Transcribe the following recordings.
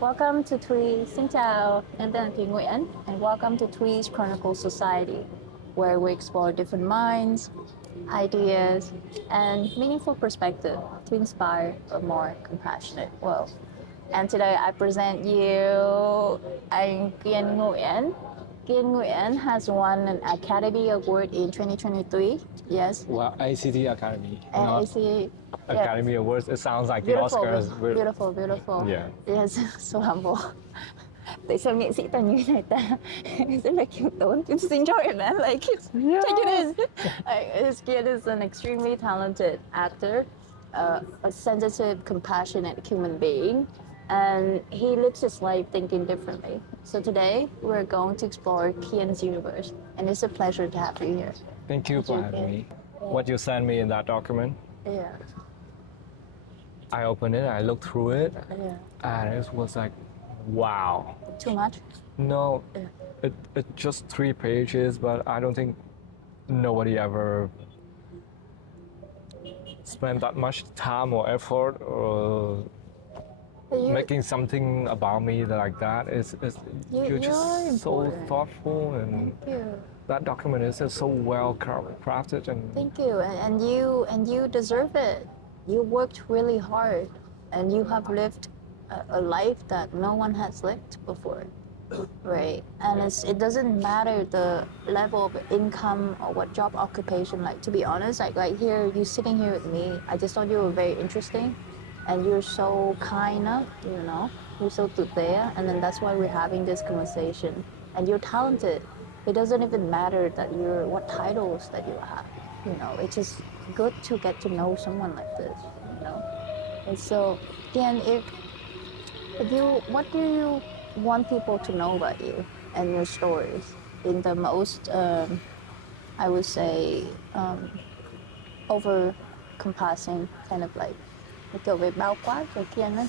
Welcome to Three's. Xin chào, em tên là Kiên Nguyễn, and welcome to Three's Chronicle Society, where we explore different minds, ideas, and meaningful perspective to inspire a more compassionate world. And today I present you anh Kiên Nguyễn. Kiên Nguyễn has won an Academy Award in 2023. Yes. Well, ACT Academy, And not AC, Academy Awards. It sounds like the beautiful, Oscars. beautiful, beautiful. Yeah. Yes, so humble. Tại sao nghệ sĩ toàn như này ta? Rất là khiêm tốn. Just enjoy it, man. Like, take it in. His kid is an extremely talented actor, a sensitive, compassionate human being, and he lives his life thinking differently. So today, we're going to explore Kian's universe, and it's a pleasure to have you here. Thank you for having me. What you sent me in that document, Yeah. I opened it, I looked through it, Yeah. and it was like, wow. Too much? No, Yeah. it's just 3 pages, but I don't think nobody ever spent that much time or effort or making something about me like that. You're just you're so important. thoughtful, and Thank you. that document is so well crafted, and Thank you, and you deserve it. You worked really hard, and you have lived a life that no one has lived before, right? And it doesn't matter the level of income or what job occupation. Like, to be honest, like right here, you sitting here with me, I just thought you were very interesting, and you're so kind up, you know. You're so there, and then that's why we're having this conversation. And you're talented. It doesn't even matter that you're what titles that you have. You know, it's just good to get to know someone like this. You know, and so, Dan, if you, what do you want people to know about you and your stories in the most, I would say, over-compassing kind of like, kiểu về bao quát về Kiên ấy.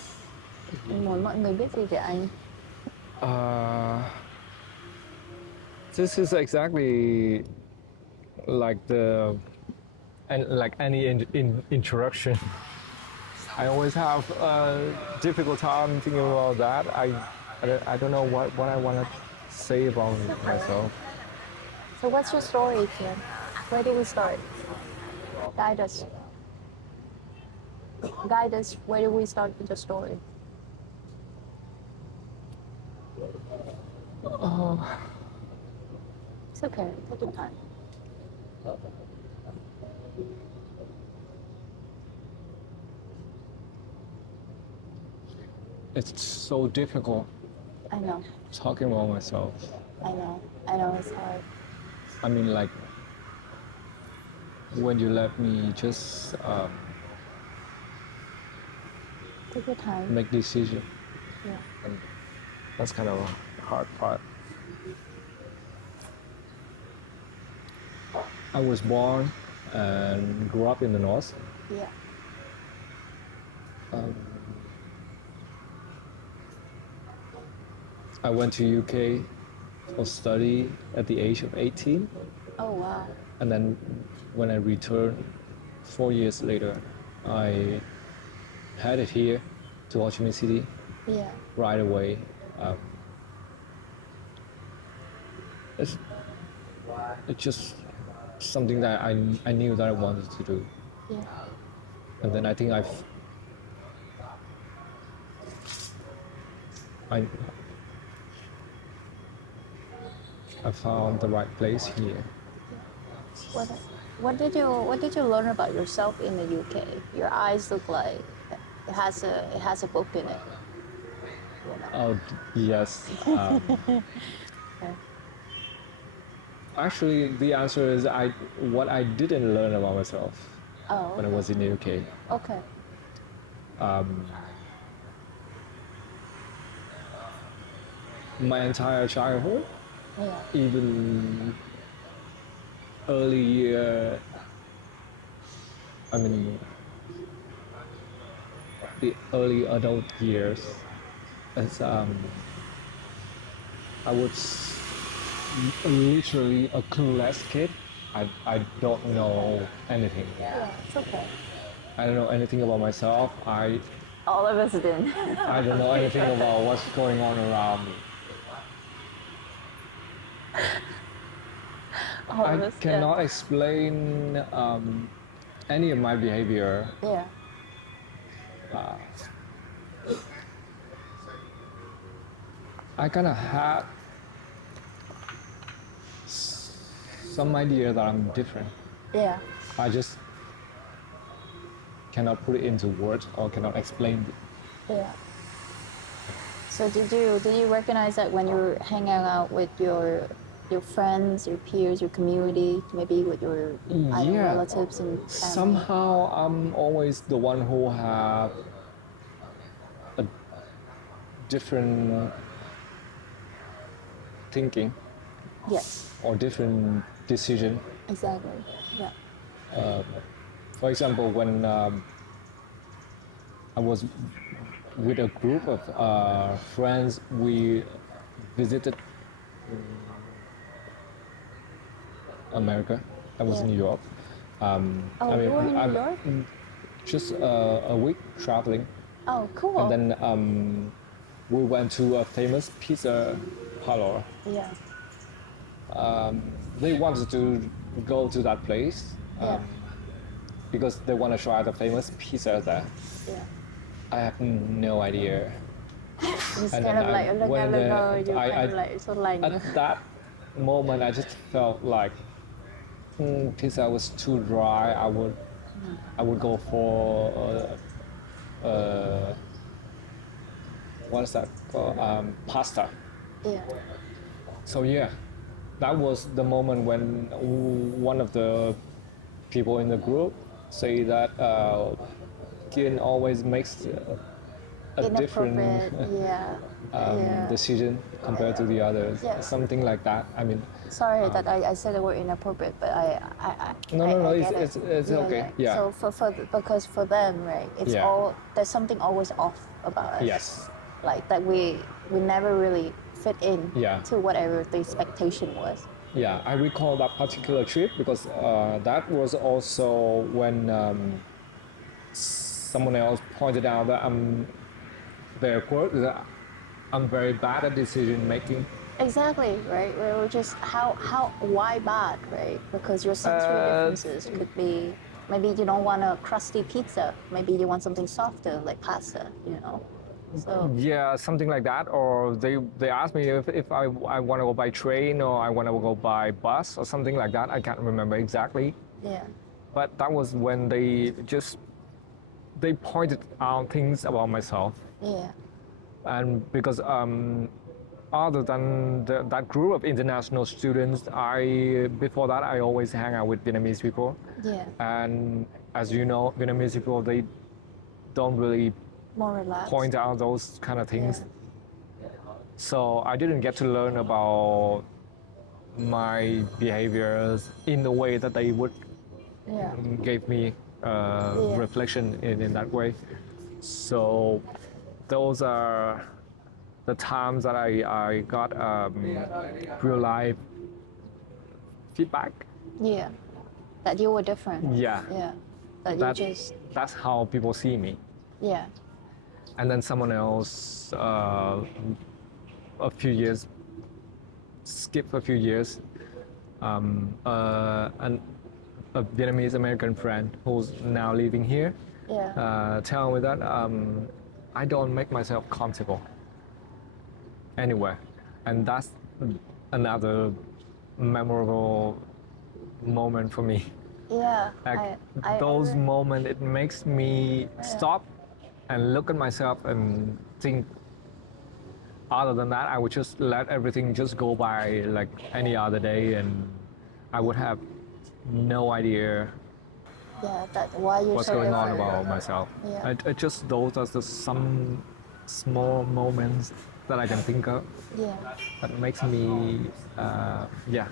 Muốn mọi người biết gì về anh? This is exactly like like any introduction. I always have a difficult time thinking about that. I don't know what I want to say about myself. So what's your story, Kian? Where did we start? Guide us. Guide us. Where did we start with your story? It's okay. Take your time. It's so difficult I know. talking about myself. I know. I know it's hard. I mean, like, when you let me just Take your time. make decision, Yeah. and that's kind of a hard part. I was born and grew up in the north. Yeah. I went to UK for study at the age of 18, Oh wow. and then when I returned 4 years later, I headed here to Ho Chi Minh City Yeah. right away. It's just something that I knew that I wanted to do, Yeah. and then I think I found the right place here. What did you learn about yourself in the UK? Your eyes look like it has a book in it. You know? Oh yes. Actually, the answer is what I didn't learn about myself Oh. when I was in the UK. Okay. My entire childhood, Yeah. even early year, I mean, the early adult years, as I was literally a clueless kid. I don't know anything. Yeah. It's okay. I don't know anything about myself. All of us did. I don't know anything about what's going on around me. All I of us, cannot explain any of my behavior. Yeah. I kind of had some idea that I'm different. Yeah. I just cannot put it into words or cannot explain it. Yeah. So did you recognize that when you're hanging out with your friends, your peers, your community, maybe with your I don't know, Yeah. relatives and family? Somehow I'm always the one who have a different thinking Yes, or different decision. exactly. Yeah. For example, when I was with a group of friends, we visited America. I was in Yeah. New York. Oh, you were in New York? Just a week traveling, Oh, cool. and then we went to a famous pizza parlor. Yeah. They wanted to go to that place Yeah. because they want to try the famous pizza there. Yeah. I have no idea. Just And kind of then like I went there. you kind of like so like At that moment, I just felt like pizza was too dry. I would go for what is that called? Pasta. yeah. So yeah, that was the moment when one of the people in the group say that Kiên always makes a different Inappropriate. Yeah. Yeah. decision compared to the others. Yes. Something like that. I mean, Sorry that I said the word inappropriate, but no, I it's, get it. it's okay. Yeah. So because for them, right, it's Yeah. all there's something always off about us. Yes. Like that we never really fit in Yeah. to whatever the expectation was. Yeah, I recall that particular trip because that was also when someone else pointed out that I'm very poor, that I'm very bad at decision making. Exactly, right? We were just why bad, right? Because your sensory differences could be maybe you don't want a crusty pizza, maybe you want something softer like pasta, you know. So Yeah, something like that. Or they asked me if I want to go by train or I want to go by bus or something like that. I can't remember exactly. yeah, But that was when they pointed out things about myself. yeah, And because other than that group of international students, before that I always hang out with Vietnamese people. yeah. And as you know, Vietnamese people, they don't really More relaxed. point out those kind of things. Yeah. So I didn't get to learn about my behaviors in the way that they would Yeah. give me reflection in that way. So those are the times that I got real life feedback. Yeah. That you were different. Yeah. Yeah. That That, you just that's how people see me. yeah. And then someone else, skip a few years, a Vietnamese American friend who's now living here, tell me that I don't make myself comfortable anywhere, and that's another memorable moment for me. Yeah. Like I those moments, it makes me stop and look at myself and think. Other than that, I would just let everything just go by like any other day, and I would have no idea yeah, that why you what's sort going of, on about myself. Yeah. I just those are the some small moments that I can think of Yeah. that makes me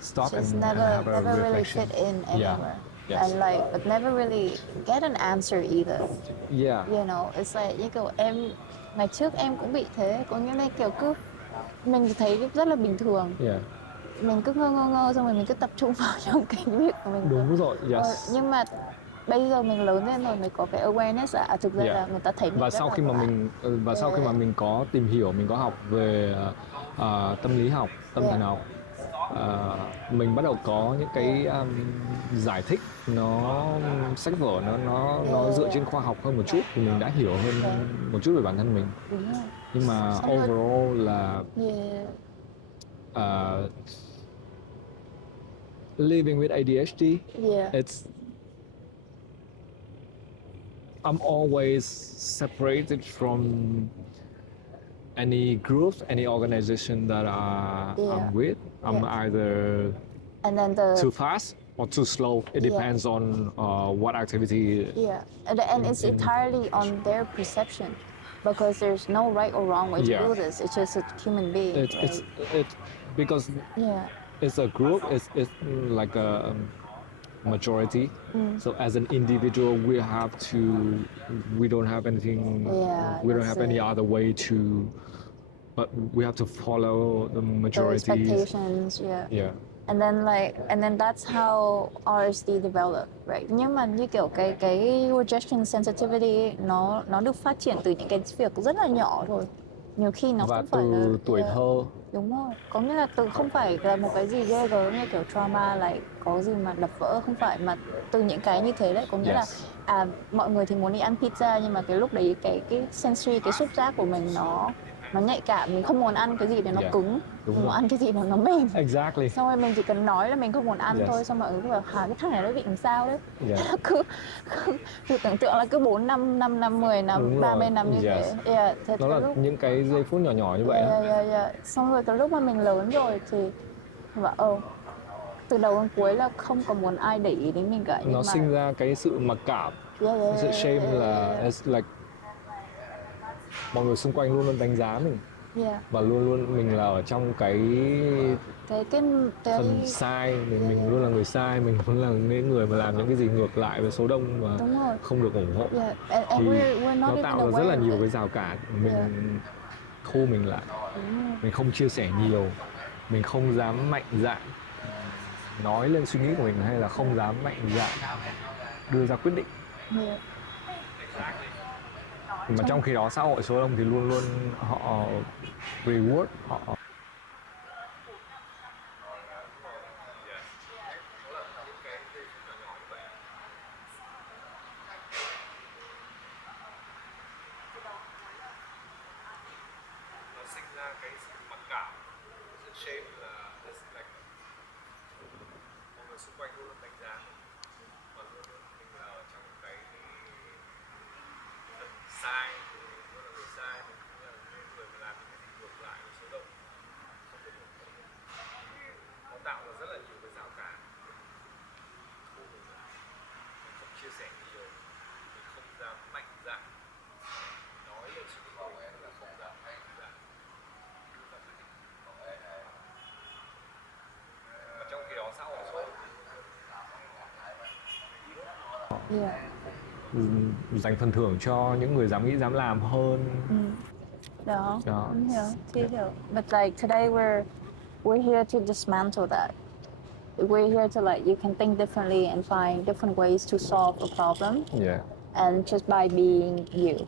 stop Just and never have a really reflection. fit in anywhere. Yes. And like but never really get an answer either. Yeah. You know, it's like như kiểu em ngày trước em cũng bị thế, có nghĩa là kiểu cứ mình thấy rất là bình thường, Yeah. mình cứ ngơ xong rồi mình cứ tập trung vào những cái việc của mình. Đúng rồi. Yes. Nhưng mà bây giờ mình lớn lên rồi mới có cái awareness là thực ra là người ta thấy mình Và rất sau là khi mà giỏi. mình sau khi mà mình có tìm hiểu, mình có học về tâm lý học, tâm thần học, mình bắt đầu có những cái giải thích nó sách vở nó dựa trên khoa học hơn một chút, thì mình đã hiểu hơn một chút về bản thân mình. Đúng rồi. Nhưng mà Xong rồi- overall là Yeah. uh, living with ADHD, Yeah. I'm always separated from any groups, any organization that I'm with. I'm either And then the too fast or too slow. It depends on what activity. yeah, and it's entirely on their perception, because there's no right or wrong way to do this. It's just a human being, It's right? it's because Yeah. it's a group. It's like a majority. So as an individual, we don't have anything. Yeah, We don't that's have any it. other way to. But we have to follow the The majorities. expectations, yeah. Yeah. And then that's how RSD develop, right? Nhưng mà như kiểu cái rejection sensitivity ấy, nó được phát triển từ những cái việc rất là nhỏ thôi. Nhiều khi nó Và không phải là từ tuổi thơ. đúng rồi, có nghĩa là từ không phải là một cái gì ghê gớm như kiểu trauma lại có gì mà đập vỡ, không phải, mà từ những cái như thế đấy, có nghĩa là mọi người thì muốn đi ăn pizza, nhưng mà cái lúc đấy cái sensory, cái xúc giác của mình nó nhạy cảm, mình không muốn ăn cái gì để nó cứng, mình muốn ăn cái gì để nó mềm. Exactly. Xong rồi mình chỉ cần nói là mình không muốn ăn thôi, xong mọi người cứ bảo cái thằng này nó bị làm sao đấy. cứ thử tưởng tượng là cứ 4 năm 5 năm 10 năm 30 năm như thế. Thế Nó là lúc những cái giây phút nhỏ nhỏ như vậy á. Xong rồi cái lúc mà mình lớn rồi thì bảo từ đầu đến cuối là không có muốn ai để ý đến mình cả, nhưng Nó mà sinh ra cái sự mặc cảm, sự shame, là it's like mọi người xung quanh luôn luôn đánh giá mình, và luôn luôn mình là ở trong cái phần sai, mình luôn là người sai, mình luôn là những người mà làm những cái gì ngược lại với số đông và không được ủng hộ. Thì nó tạo ra rất là nhiều cái rào cản. Mình thu mình lại, mình không chia sẻ nhiều, mình không dám mạnh dạn nói lên suy nghĩ của mình, hay là không dám mạnh dạn đưa ra quyết định. Mà trong khi đó xã hội số đông thì luôn luôn họ reward, họ sinh ra cái sự mặc cảm, sự shame, là mọi người xung quanh luôn luôn đánh giá mình, và luôn luôn mình là ở trong cái phần sai, mình luôn là người sai, mình cũng là những người mà làm những cái gì ngược lại với số đông, không được ủng hộ. Nó tạo ra rất là nhiều cái rào cản, thu mình lại, mình không chia sẻ nhiều, mình không dám mạnh dạn nói lên suy nghĩ của mình, hay là không dám mạnh dạn đưa ra quyết định. Mà trong khi đó xã hội số dành phần thưởng cho những người dám nghĩ dám làm hơn. Đó. Hiểu. But like today we're here to dismantle that. We're here to you can think differently and find different ways to solve a problem. And just by being you.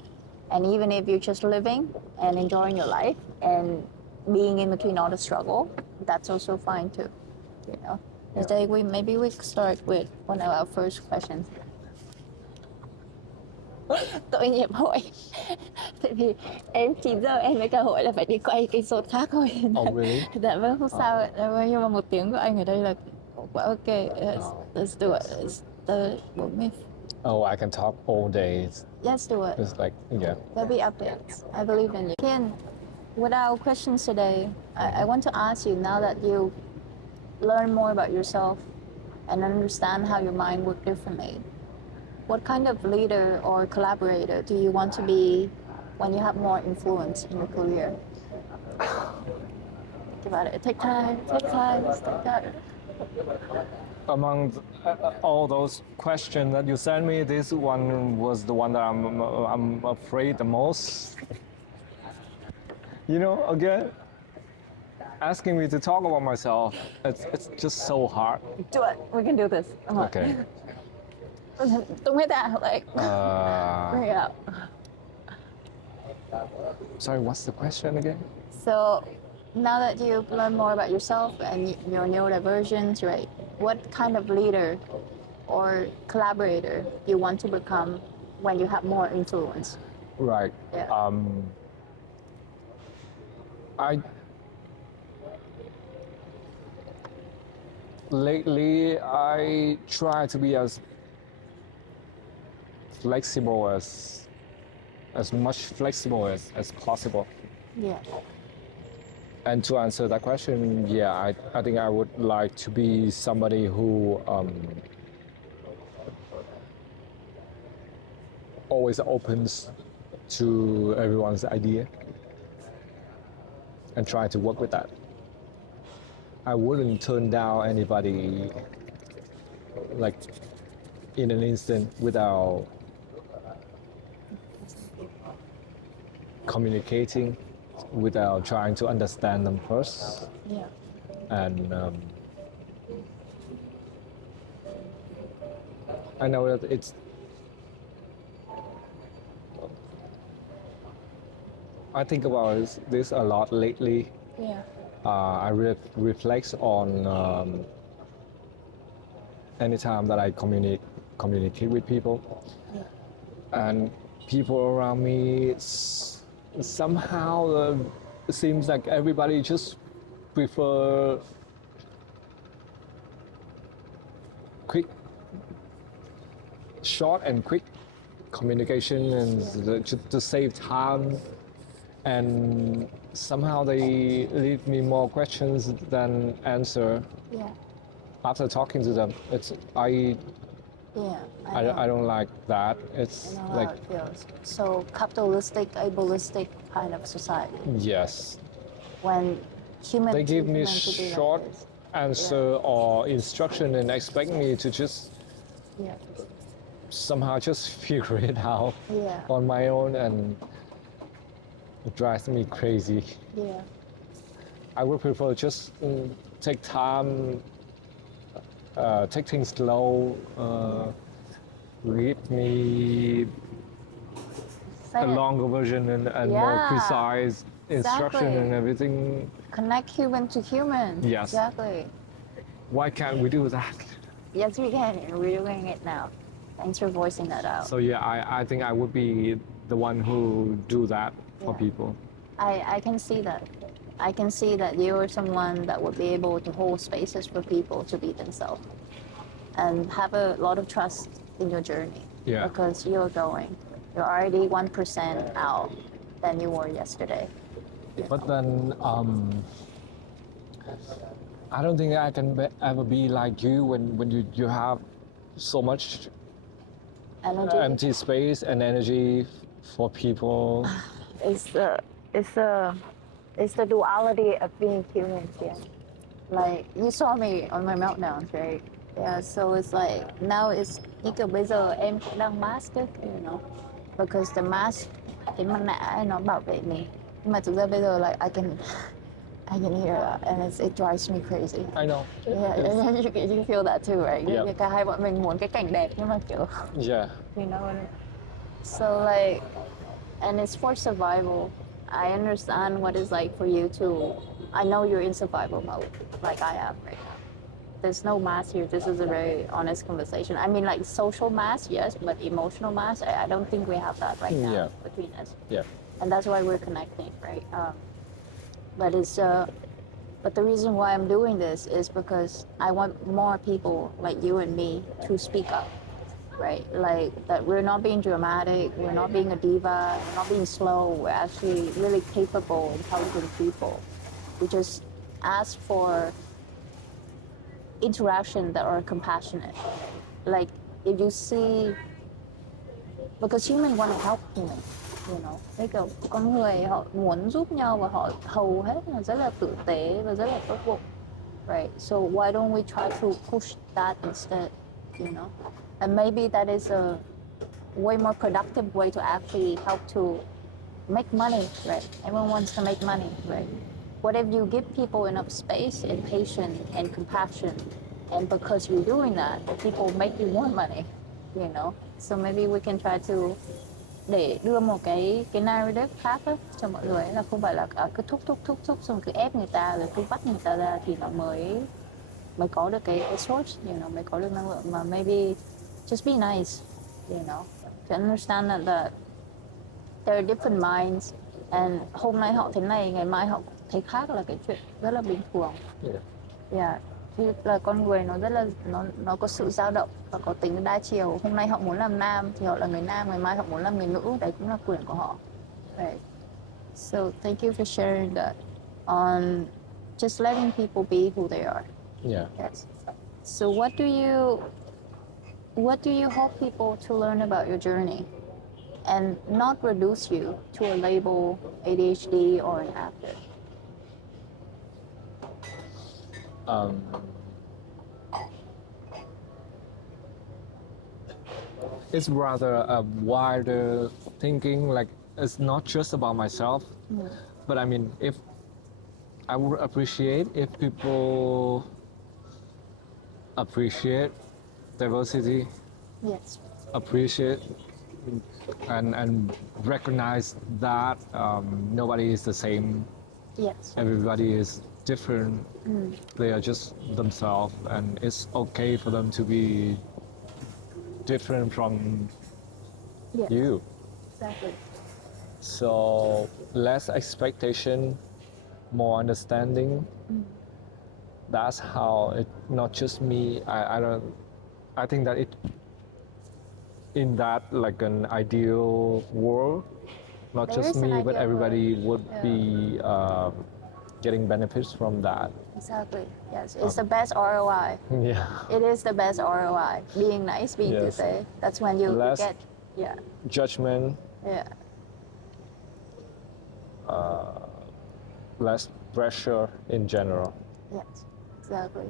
And even if you're just living and enjoying your life and being in between all the struggle, that's also fine too. You know. Today maybe we could start with one of our first questions. Tội nghiệp Hội. Tại vì em 9 giờ em với cả Hội là phải đi quay cái số khác thôi. Really? Dạ vâng, không sao. Nhưng mà 1 tiếng của anh ở đây là ok. Let's do it. It's the 40. Oh, I can talk all day. Let's do it. It's like, There'll be updates. I believe in you. Kiên, with our questions today, I want to ask you, now that you learn more about yourself and understand how your mind works differently, what kind of leader or collaborator do you want to be when you have more influence in your career? Think about it. Take time. Take time. Take time. Among all those questions that you sent me, this one was the one that I'm afraid the most. You know, again, asking me to talk about myself, it's just so hard. Do it. We can do this. Okay. Tung hết ra, like bring it out. Sorry, what's the question again? So now that you've learned more about yourself and your neurodivergence, right? What kind of leader or collaborator you want to become when you have more influence? Right. Yeah. Lately I try to be as flexible as much flexible as possible. Yeah. And to answer that question, yeah, I think I would like to be somebody who always opens to everyone's idea and try to work with that. I wouldn't turn down anybody like in an instant without communicating, without trying to understand them first. Yeah. And I know that I think about this a lot lately. Yeah. I reflect on anytime that I communicate with people, Yeah. and people around me, somehow it seems like everybody just prefer quick, short and quick communication, and to save time. And somehow they leave me more questions than answer. Yeah. After talking to them, Yeah. I don't like that. I It's know like, how it feels. So capitalistic, ableistic kind of society. yes, When human they give me meant to be like short this. answer or instruction and expect me to just Yeah. somehow just figure it out Yeah. on my own, and it drives me crazy. Yeah. I would prefer just take time, take things slow, read me Say a it. longer version and Yeah, more precise instruction exactly. and everything. Connect human to human. Yes. Exactly. Why can't we do that? Yes, we can, and we're doing it now. Thanks for voicing that out. So yeah, I think I would be the one who do that for Yeah. people. I can see that. I can see that you're someone that would be able to hold spaces for people to be themselves and have a lot of trust in your journey. Yeah. Because you're going. You're already 1% out than you were yesterday. But then I don't think I can ever be like you when you have so much Energy. empty space and energy for people. It's the duality of being human. Yeah. Like you saw me on my meltdowns, right? Yeah. So it's like now it's như kiểu bây giờ em cũng đang mask it, you know, because the mask, cái mặt nạ ấy, nó bảo vệ mình. Nhưng mà thực ra bây giờ like I can hear that, and it drives me crazy. I know. Yeah, you feel that too, right? Yep. Cả hai bọn mình muốn cái cảnh đẹp nhưng mà kiểu, Yeah. you know what I mean? So like, and it's for survival. I understand what it's like for you to. I know you're in survival mode, like I am right now. There's no mask here. This is a very honest conversation. I mean, like social mask, yes, but emotional mask, I don't think we have that right now Yeah. between us. Yeah. And that's why we're connecting, right? But it's but the reason why I'm doing this is because I want more people like you and me to speak up, right? Like that we're not being dramatic, we're not being a diva, we're not being slow. We're actually really capable, intelligent people. We just ask for interaction that are compassionate. Like if you see, because human want to help human, you know, cái kiểu con người họ muốn giúp nhau và họ hầu hết là rất là tử tế và rất là tốt bụng, right? So why don't we try to push that instead, you know? And maybe that is a way more productive way to actually help to make money, right? Everyone wants to make money, right? What if you give people enough space and patience and compassion, and because you're doing that, people make you more money, you know. So maybe we can try to để đưa một cái narrative khác á, cho mọi người ấy, là không phải là cứ thúc xong cứ ép người ta rồi cứ bắt người ta ra thì nó mới có được cái source, you know, mới có được năng lượng, mà maybe just be nice, you know, to understand that there are different minds, and hôm nay họ thế này, ngày mai họ thấy khác là cái chuyện rất là bình thường. Yeah. Thì là con người nó rất là nó có sự dao động và có tính đa chiều. Hôm nay họ muốn làm nam thì họ là người nam, ngày mai họ muốn làm người nữ, đấy cũng là quyền của họ. Right. So thank you for sharing that on just letting people be who they are. Yeah. Yes. So what do you hope people to learn about your journey and not reduce you to a label, ADHD or an actor? It's rather a wider thinking, like it's not just about myself, but I mean, if I would appreciate if people appreciate diversity, Yes. appreciate and recognize that nobody is the same. Yes. Everybody is different. They are just themselves, and it's okay for them to be different from Yes. you. Exactly. So less expectation, more understanding. That's how it. Not just me. I don't. I think that it. In that like an ideal world, not There just is an me, but ideal everybody would Yeah. be getting benefits from that. Exactly. Yes. It's the best ROI. Yeah. It is the best ROI. Being nice, being Yes. to say. That's when you Less- get. Yeah. Judgment, Yeah. less pressure in general. Yes. Exactly.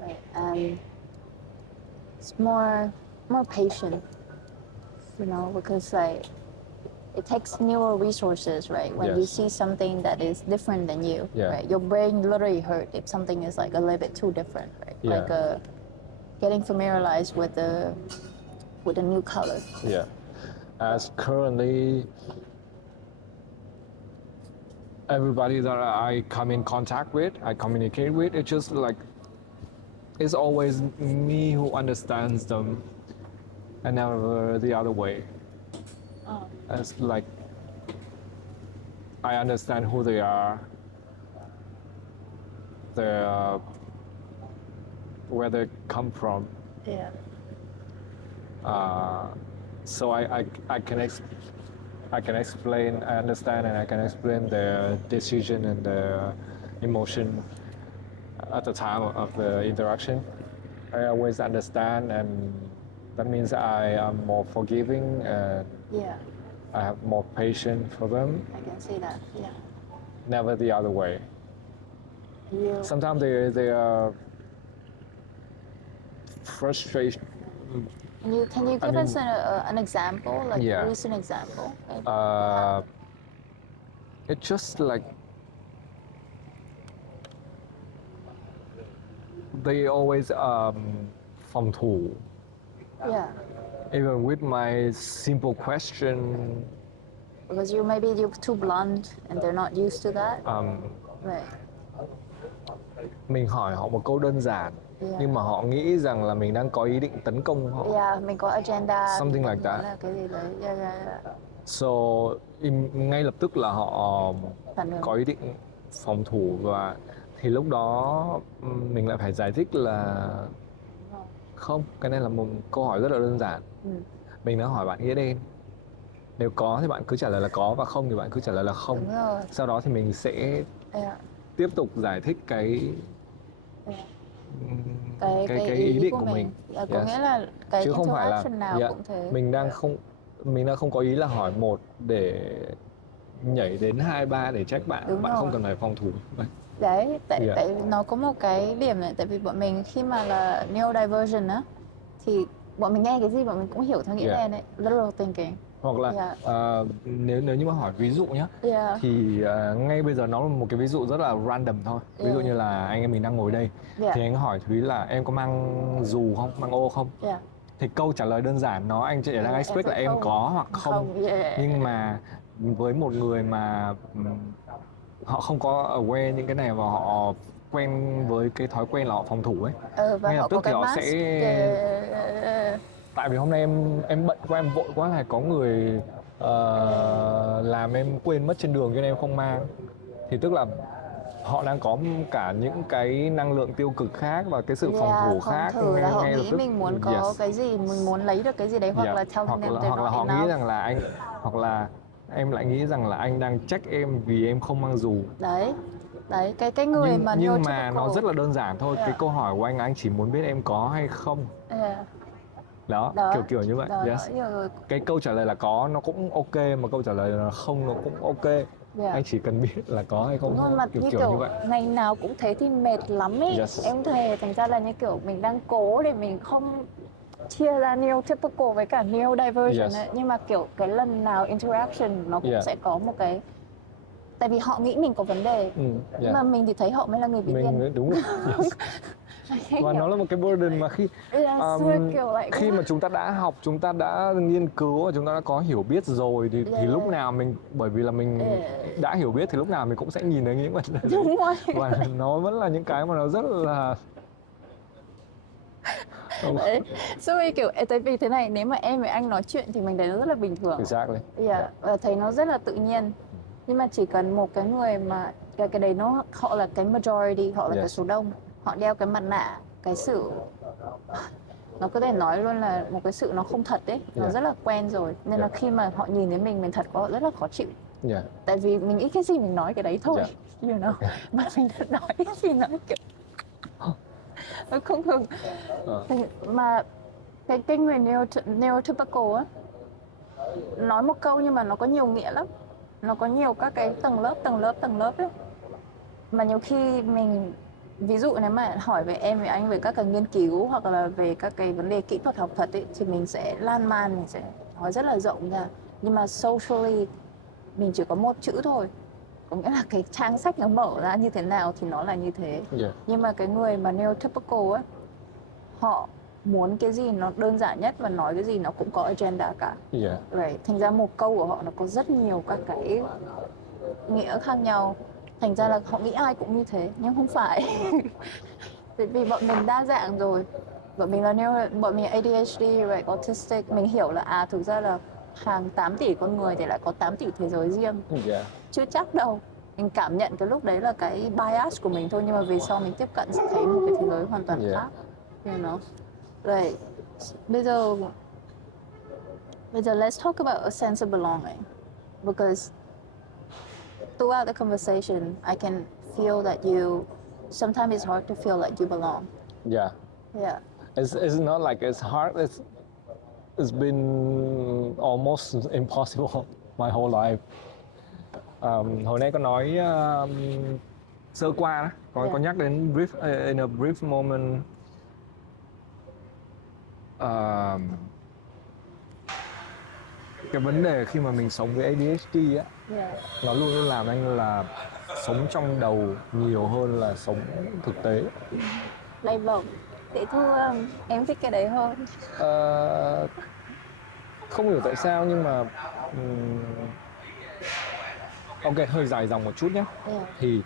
Right. And it's more patient. You know, because like it takes newer resources, right? When you Yes. see something that is different than you, Yeah. right? Your brain literally hurt if something is like a little bit too different, right? Yeah. Like getting familiarized with a new color. Yeah. As currently, everybody that I come in contact with, I communicate with, it's just like, it's always me who understands them and never the other way. Oh. It's like, I understand who they are, where they come from. Yeah. So I can explain, I understand, and I can explain their decision and their emotion at the time of the interaction. I always understand, and that means I am more forgiving and Yeah. I have more patience for them. I can see that. Yeah. Never the other way. You. Sometimes they are frustrated. Can you give us an example, like Yeah. a recent example? It's just like they always phòng thủ. Yeah. Even with my simple question, Because you're too blunt and they're not used to that. Right. mình hỏi họ một câu đơn giản, Yeah. nhưng mà họ nghĩ rằng là mình đang có ý định tấn công họ. Yeah, mình có agenda. Something mình like that. Là cái gì đấy. Yeah. So ngay lập tức là họ Phản ứng. có ý định phòng thủ, và thì lúc đó mình lại phải giải thích là không, cái này là một câu hỏi rất là đơn giản. Mình đã hỏi bạn nghĩa đen, nếu có thì bạn cứ trả lời là có, và không thì bạn cứ trả lời là không. Đúng rồi. Sau đó thì mình sẽ tiếp tục giải thích cái ý định của mình. Có nghĩa là cái chứ không phải là interaction nào cũng thế. mình đang không có ý là hỏi một để nhảy đến 2, 3 để trách bạn. Đúng bạn rồi. không cần phải phòng thủ. Đấy, tại Yeah. nó có một cái điểm này, tại vì bọn mình khi mà là neurodivergent á thì bọn mình nghe cái gì bọn mình cũng hiểu theo nghĩa Yeah. đen ấy, literal thinking. Hoặc là nếu như mà hỏi ví dụ nhé, Yeah. thì ngay bây giờ nó là một cái ví dụ rất là random thôi. Ví dụ Yeah. như là anh em mình đang ngồi đây, Yeah. thì anh hỏi Thúy là em có mang dù không, mang ô không? Yeah. thì câu trả lời đơn giản nó anh chỉ đang Em expect là phải em không. có hoặc không. Yeah. Nhưng mà với một người mà họ không có aware những cái này và họ quen với cái thói quen là họ phòng thủ ấy, Và ngay lập họ có tức thì cái họ mask. sẽ Yeah. tại vì hôm nay em bận quá, em vội quá, là có người làm em quên mất trên đường cho nên em không mang, thì tức là họ đang có cả những cái năng lượng tiêu cực khác và cái sự phòng thủ Không khác thử là họ ngay lập nghĩ tức. mình muốn có Yes. cái gì, mình muốn lấy được cái gì đấy, hoặc Dạ. là telling them they're Hoặc là not họ nghĩ enough. rằng là anh, hoặc là em lại nghĩ rằng là anh đang trách em vì em không mang dù. Đấy, cái người mà Nhưng mà nó neurotypical. rất là đơn giản thôi. Cái Yeah. câu hỏi của anh chỉ muốn biết em có hay không. Yeah. Đó, Đó, kiểu như vậy. đó, Yes. hiểu rồi. Cái câu trả lời là có nó cũng ok, mà câu trả lời là không nó cũng ok. Yeah. Anh chỉ cần biết là có hay không Đúng rồi, thôi. mà như Kiểu như vậy. ngày nào cũng thế thì mệt lắm ấy. Yes. Em thề, thành ra là như kiểu mình đang cố để mình không chia ra neurotypical với cả neurodivergent Yes. ấy. Nhưng mà kiểu cái lần nào interaction nó cũng Yeah. sẽ có một cái, tại vì họ nghĩ mình có vấn đề, nhưng Yeah. mà mình thì thấy họ mới là người bị điên. Mình đúng rồi. Yes. Và nó là một cái burden mà khi mà chúng ta đã học, chúng ta đã nghiên cứu và chúng ta đã có hiểu biết rồi thì lúc nào mình, bởi vì là mình đã hiểu biết thì lúc nào mình cũng sẽ nhìn thấy những vấn đề Đúng rồi. và nó vẫn là những cái mà nó rất là Đấy. Kiểu tại vì thế này, nếu mà em với anh nói chuyện thì mình thấy nó rất là bình thường. exactly. Và thấy nó rất là tự nhiên. Nhưng mà chỉ cần một cái người mà cái đấy họ là cái majority, họ là cái số đông, họ đeo cái mặt nạ, cái sự, nó có thể nói luôn là một cái sự nó không thật ấy, nó rất là quen rồi, nên là khi mà họ nhìn thấy mình thật của họ rất là khó chịu. Tại vì mình nghĩ cái gì mình nói cái đấy thôi, you know. Mà mình nói cái gì nói kiểu nó không ngừng. Mà cái người neurotypical á, nói một câu nhưng mà nó có nhiều nghĩa lắm, nó có nhiều các cái tầng lớp ấy. Mà nhiều khi mình, ví dụ nếu mà hỏi về em với anh về các cái nghiên cứu hoặc là về các cái vấn đề kỹ thuật học thuật ấy, thì mình sẽ lan man, mình sẽ nói rất là rộng ra. Nhưng mà socially mình chỉ có một chữ thôi, có nghĩa là cái trang sách nó mở ra như thế nào thì nó là như thế. Nhưng mà cái người mà neurotypical ấy, họ muốn cái gì nó đơn giản nhất và nói cái gì nó cũng có agenda cả. Thành ra một câu của họ nó có rất nhiều các cái nghĩa khác nhau. Thành ra là họ nghĩ ai cũng như thế, nhưng không phải. Vì bọn mình đa dạng rồi. Bọn mình ADHD, autistic, mình hiểu là thực ra là hàng 8 tỷ con người thì lại có 8 tỷ thế giới riêng. Chưa chắc đâu. Mình cảm nhận cái lúc đấy là cái bias của mình thôi, nhưng mà về sau mình tiếp cận sẽ thấy một cái thế giới hoàn toàn khác. You know? Bây giờ let's talk about a sense of belonging, because throughout the conversation I can feel that sometimes it's hard to feel like you belong. It's not like it's hard, it's been almost impossible my whole life. Hồi nãy có nói sơ qua đó, có nhắc đến in a brief moment. Cái vấn đề khi mà mình sống với ADHD á, nó luôn luôn làm anh là sống trong đầu nhiều hơn là sống thực tế. Đây vâng, dễ thương, em thích cái đấy hơn. Không hiểu tại sao nhưng mà ok, hơi dài dòng một chút nhé. Thì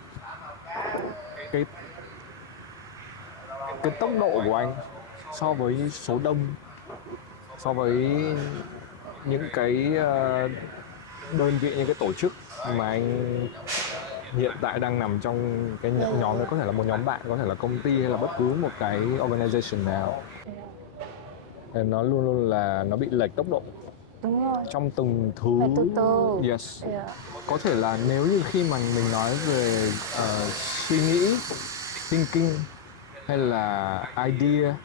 cái tốc độ của anh so với số đông, so với những cái đơn vị, những cái tổ chức mà anh hiện tại đang nằm trong cái nhóm này, có thể là một nhóm bạn, có thể là công ty hay là bất cứ một cái organization nào, nó luôn luôn là nó bị lệch tốc độ. Đúng rồi. Trong từng thứ. Phải từ từ. Yes. Có thể là nếu như khi mà mình nói về suy nghĩ, thinking, hay là idea,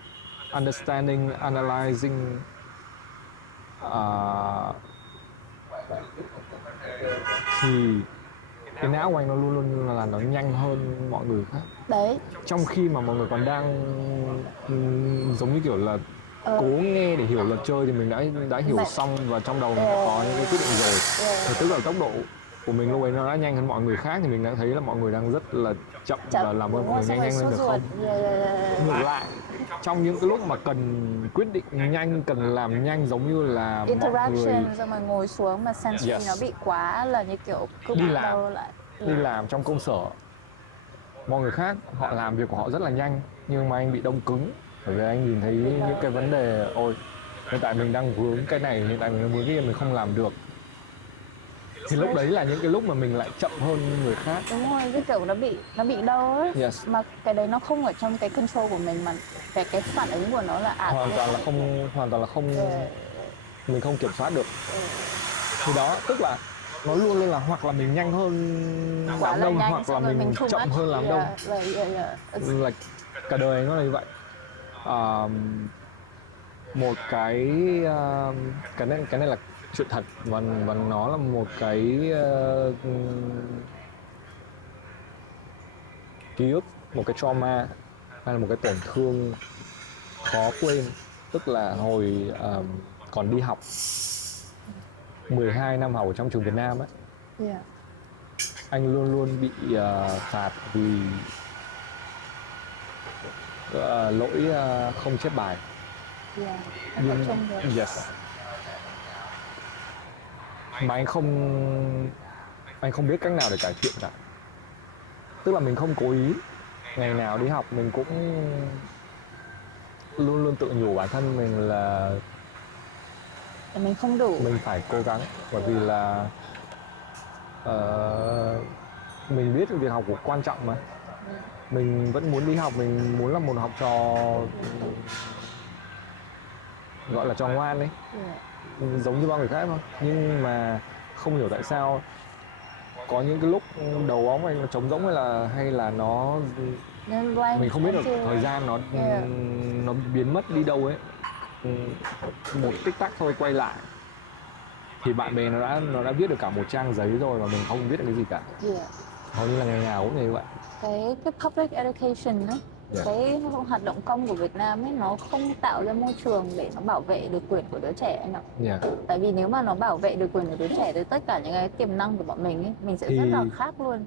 understanding, analyzing, thì cái não của anh nó luôn luôn là nó nhanh hơn mọi người khác. Đấy. Trong khi mà mọi người còn đang giống như kiểu là cố nghe để hiểu luật chơi thì mình đã hiểu xong và trong đầu mình đã có những cái quyết định rồi. Thì tức là tốc độ của mình lúc ấy nó đã nhanh hơn mọi người khác thì mình đã thấy là mọi người đang rất là chậm và làm ơn mọi người nhanh lên được không. Ngược lại, trong những cái lúc mà cần quyết định nhanh, cần làm nhanh, giống như là mọi người interaction xong rồi ngồi xuống mà sensory Yes. nó bị quá là như kiểu cứ Đi bắt làm. đầu lại. đi làm trong công sở, mọi người khác họ làm việc của họ rất là nhanh, nhưng mà anh bị đông cứng bởi vì anh nhìn thấy những cái vấn đề, ôi hiện tại mình đang vướng cái này, hiện tại mình đang vướng cái này, mình không làm được. Thì lúc đấy là những cái lúc mà mình lại chậm hơn người khác. Đúng rồi, cái kiểu nó bị đâu ấy. Yes. Mà cái đấy nó không ở trong cái control của mình, mà cái phản ứng của nó là Hoàn toàn là không mình không kiểm soát được. Thì đó, tức là nó luôn luôn là hoặc là mình nhanh hơn đám đông, hoặc là mình chậm hơn đám đông. Là cả đời nó là như vậy. Một cái này là chuyện thật, và nó là một cái ký ức, một cái trauma hay là một cái tổn thương khó quên. Tức là hồi còn đi học 12 năm học ở trong trường Việt Nam ấy, anh luôn luôn bị phạt vì lỗi không chép bài. Nhưng yes, mà anh không biết cách nào để cải thiện cả. Tức là mình không cố ý, ngày nào đi học mình cũng luôn luôn tự nhủ bản thân mình là mình không đủ, mình phải cố gắng, bởi vì là mình biết việc học của quan trọng mà. Mình vẫn muốn đi học, mình muốn là một học trò gọi là trò ngoan đấy, giống như bao người khác thôi. Nhưng mà không hiểu tại sao có những cái lúc đầu óc anh nó trống rỗng, hay là nó mình không biết được thời gian nó biến mất đi đâu ấy. Một tích tắc thôi quay lại thì bạn bè nó đã viết được cả một trang giấy rồi mà mình không biết được cái gì cả. Hầu như là ngày nào cũng như vậy. Cái public education ấy, cái hoạt động công của Việt Nam ấy, nó không tạo ra môi trường để nó bảo vệ được quyền của đứa trẻ anh ạ. Tại vì nếu mà nó bảo vệ được quyền của đứa trẻ thì tất cả những cái tiềm năng của bọn mình ấy, mình sẽ rất là khác luôn.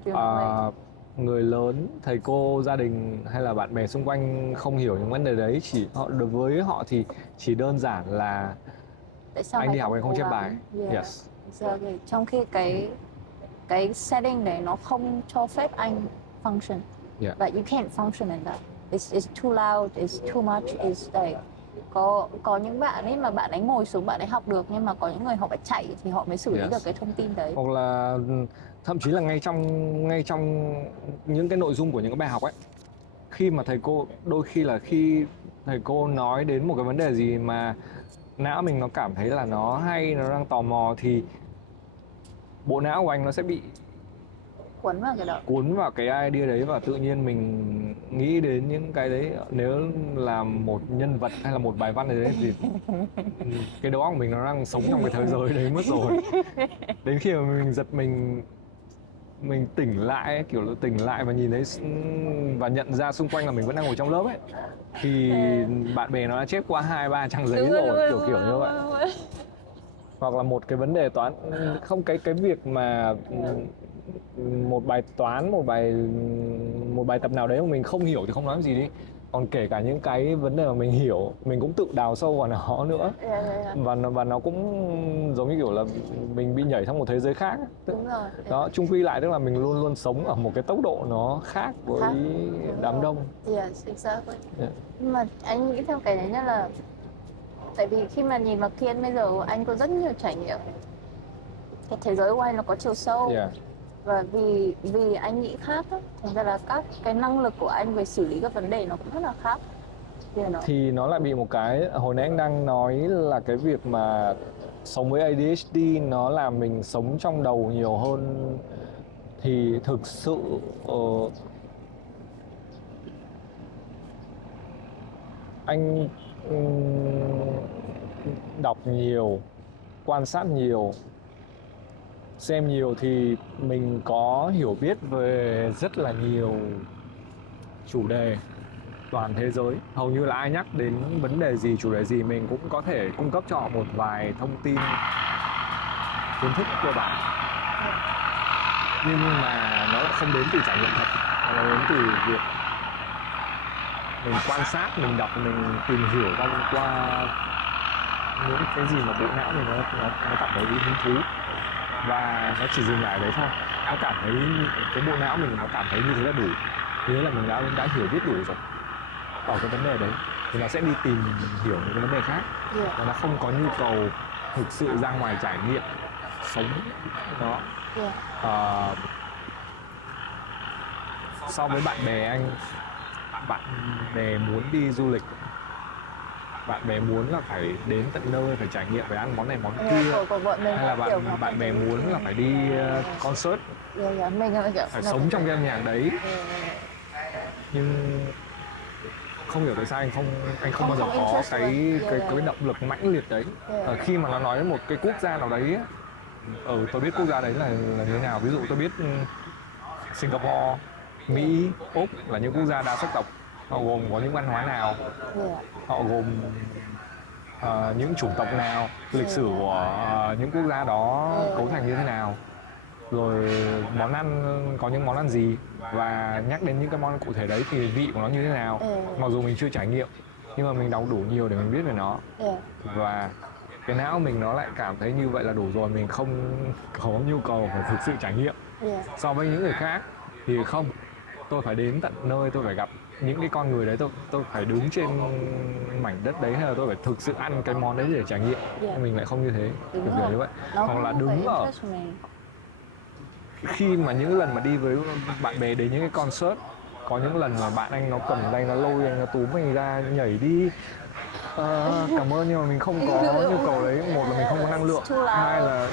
Người lớn, thầy cô, gia đình hay là bạn bè xung quanh không hiểu những vấn đề đấy, đối với họ thì chỉ đơn giản là tại sao anh đi học anh không chép bài. Yes. Trong khi cái setting này nó không cho phép anh function. But you can't function in that. It's too loud, it's too much, it's like có những bạn ấy mà bạn ấy ngồi xuống bạn ấy học được, nhưng mà có những người họ phải chạy thì họ mới xử lý được cái thông tin đấy. Hoặc là thậm chí là ngay trong những cái nội dung của những cái bài học ấy, khi mà đôi khi là khi thầy cô nói đến một cái vấn đề gì mà não mình nó cảm thấy là nó hay, nó đang tò mò, thì bộ não của anh nó sẽ bị cuốn vào cái idea đấy, và tự nhiên mình nghĩ đến những cái đấy. Nếu là một nhân vật hay là một bài văn gì đấy thì cái đầu óc của mình nó đang sống trong cái thế giới đấy mất rồi. Đến khi mà mình giật mình tỉnh lại ấy, kiểu tỉnh lại và nhìn thấy và nhận ra xung quanh là mình vẫn đang ngồi trong lớp ấy, thì bạn bè nó đã chép qua 2-3 trang giấy rồi, kiểu như vậy. Hoặc là một cái vấn đề toán, không cái việc mà một bài toán, một bài tập nào đấy mà mình không hiểu thì không nói gì đi, còn kể cả những cái vấn đề mà mình hiểu, mình cũng tự đào sâu vào nó nữa. Và nó cũng giống như kiểu là mình bị nhảy sang một thế giới khác. Đúng rồi. Đó, chung quy lại tức là mình luôn luôn sống ở một cái tốc độ nó khác với đám đông. Yes, exactly. Nhưng mà anh nghĩ theo cái đấy nhất là tại vì khi mà nhìn vào Kiên bây giờ anh có rất nhiều trải nghiệm, cái thế giới của anh nó có chiều sâu. Và vì anh nghĩ khác á, thành ra là các cái năng lực của anh về xử lý các vấn đề nó cũng rất là khác. Thì nó lại bị một cái, hồi nãy anh đang nói là cái việc mà sống với ADHD nó làm mình sống trong đầu nhiều hơn. Thì thực sự anh đọc nhiều, quan sát nhiều, xem nhiều thì mình có hiểu biết về rất là nhiều chủ đề toàn thế giới. Hầu như là ai nhắc đến vấn đề gì, chủ đề gì, mình cũng có thể cung cấp cho họ một vài thông tin, kiến thức cơ bản. nhưng mà nó lại không đến từ trải nghiệm thật, mà nó đến từ việc mình quan sát, mình đọc, mình tìm hiểu qua những cái gì mà bộ não mình nó cảm thấy hứng thú, và nó chỉ dừng lại đấy thôi. Nó cảm thấy cái bộ não mình nó cảm thấy như thế là đủ, thế là mình đã hiểu biết đủ rồi ở cái vấn đề đấy, thì nó sẽ đi tìm hiểu những cái vấn đề khác, và nó không có nhu cầu thực sự ra ngoài trải nghiệm sống nó. So với bạn bè anh, bạn bè muốn đi du lịch, bạn bè muốn là phải đến tận nơi, phải trải nghiệm, phải ăn món này món kia, hay là bạn bè muốn là phải đi concert, phải sống trong cái âm nhạc đấy. Nhưng không hiểu tại sao anh không bao giờ có cái động lực mãnh liệt đấy. Khi mà nó nói đến một cái quốc gia nào đấy, tôi biết quốc gia đấy là như thế nào. Ví dụ tôi biết Singapore, Mỹ, Úc là những quốc gia đa sắc tộc, họ gồm có những văn hóa nào, họ gồm những chủng tộc nào, lịch sử của những quốc gia đó cấu thành như thế nào, rồi món ăn có những món ăn gì, và nhắc đến những cái món cụ thể đấy thì vị của nó như thế nào. Mặc dù mình chưa trải nghiệm, nhưng mà mình đọc đủ nhiều để mình biết về nó, và cái não mình nó lại cảm thấy như vậy là đủ rồi, mình không có nhu cầu phải thực sự trải nghiệm. So với những người khác thì không, tôi phải đến tận nơi, tôi phải gặp những cái con người đấy, tôi phải đứng trên mảnh đất đấy, hay là tôi phải thực sự ăn cái món đấy để trải nghiệm. Mình lại không như thế, kiểu như vậy. Hoặc là đứng ở khi mà những lần mà đi với bạn bè đến những cái concert, có những lần mà bạn anh nó cầm tay, nó lôi anh, nó túm mình ra nhảy đi, cảm ơn, nhưng mà mình không có nhu cầu đấy. Một là mình không có năng lượng, hai là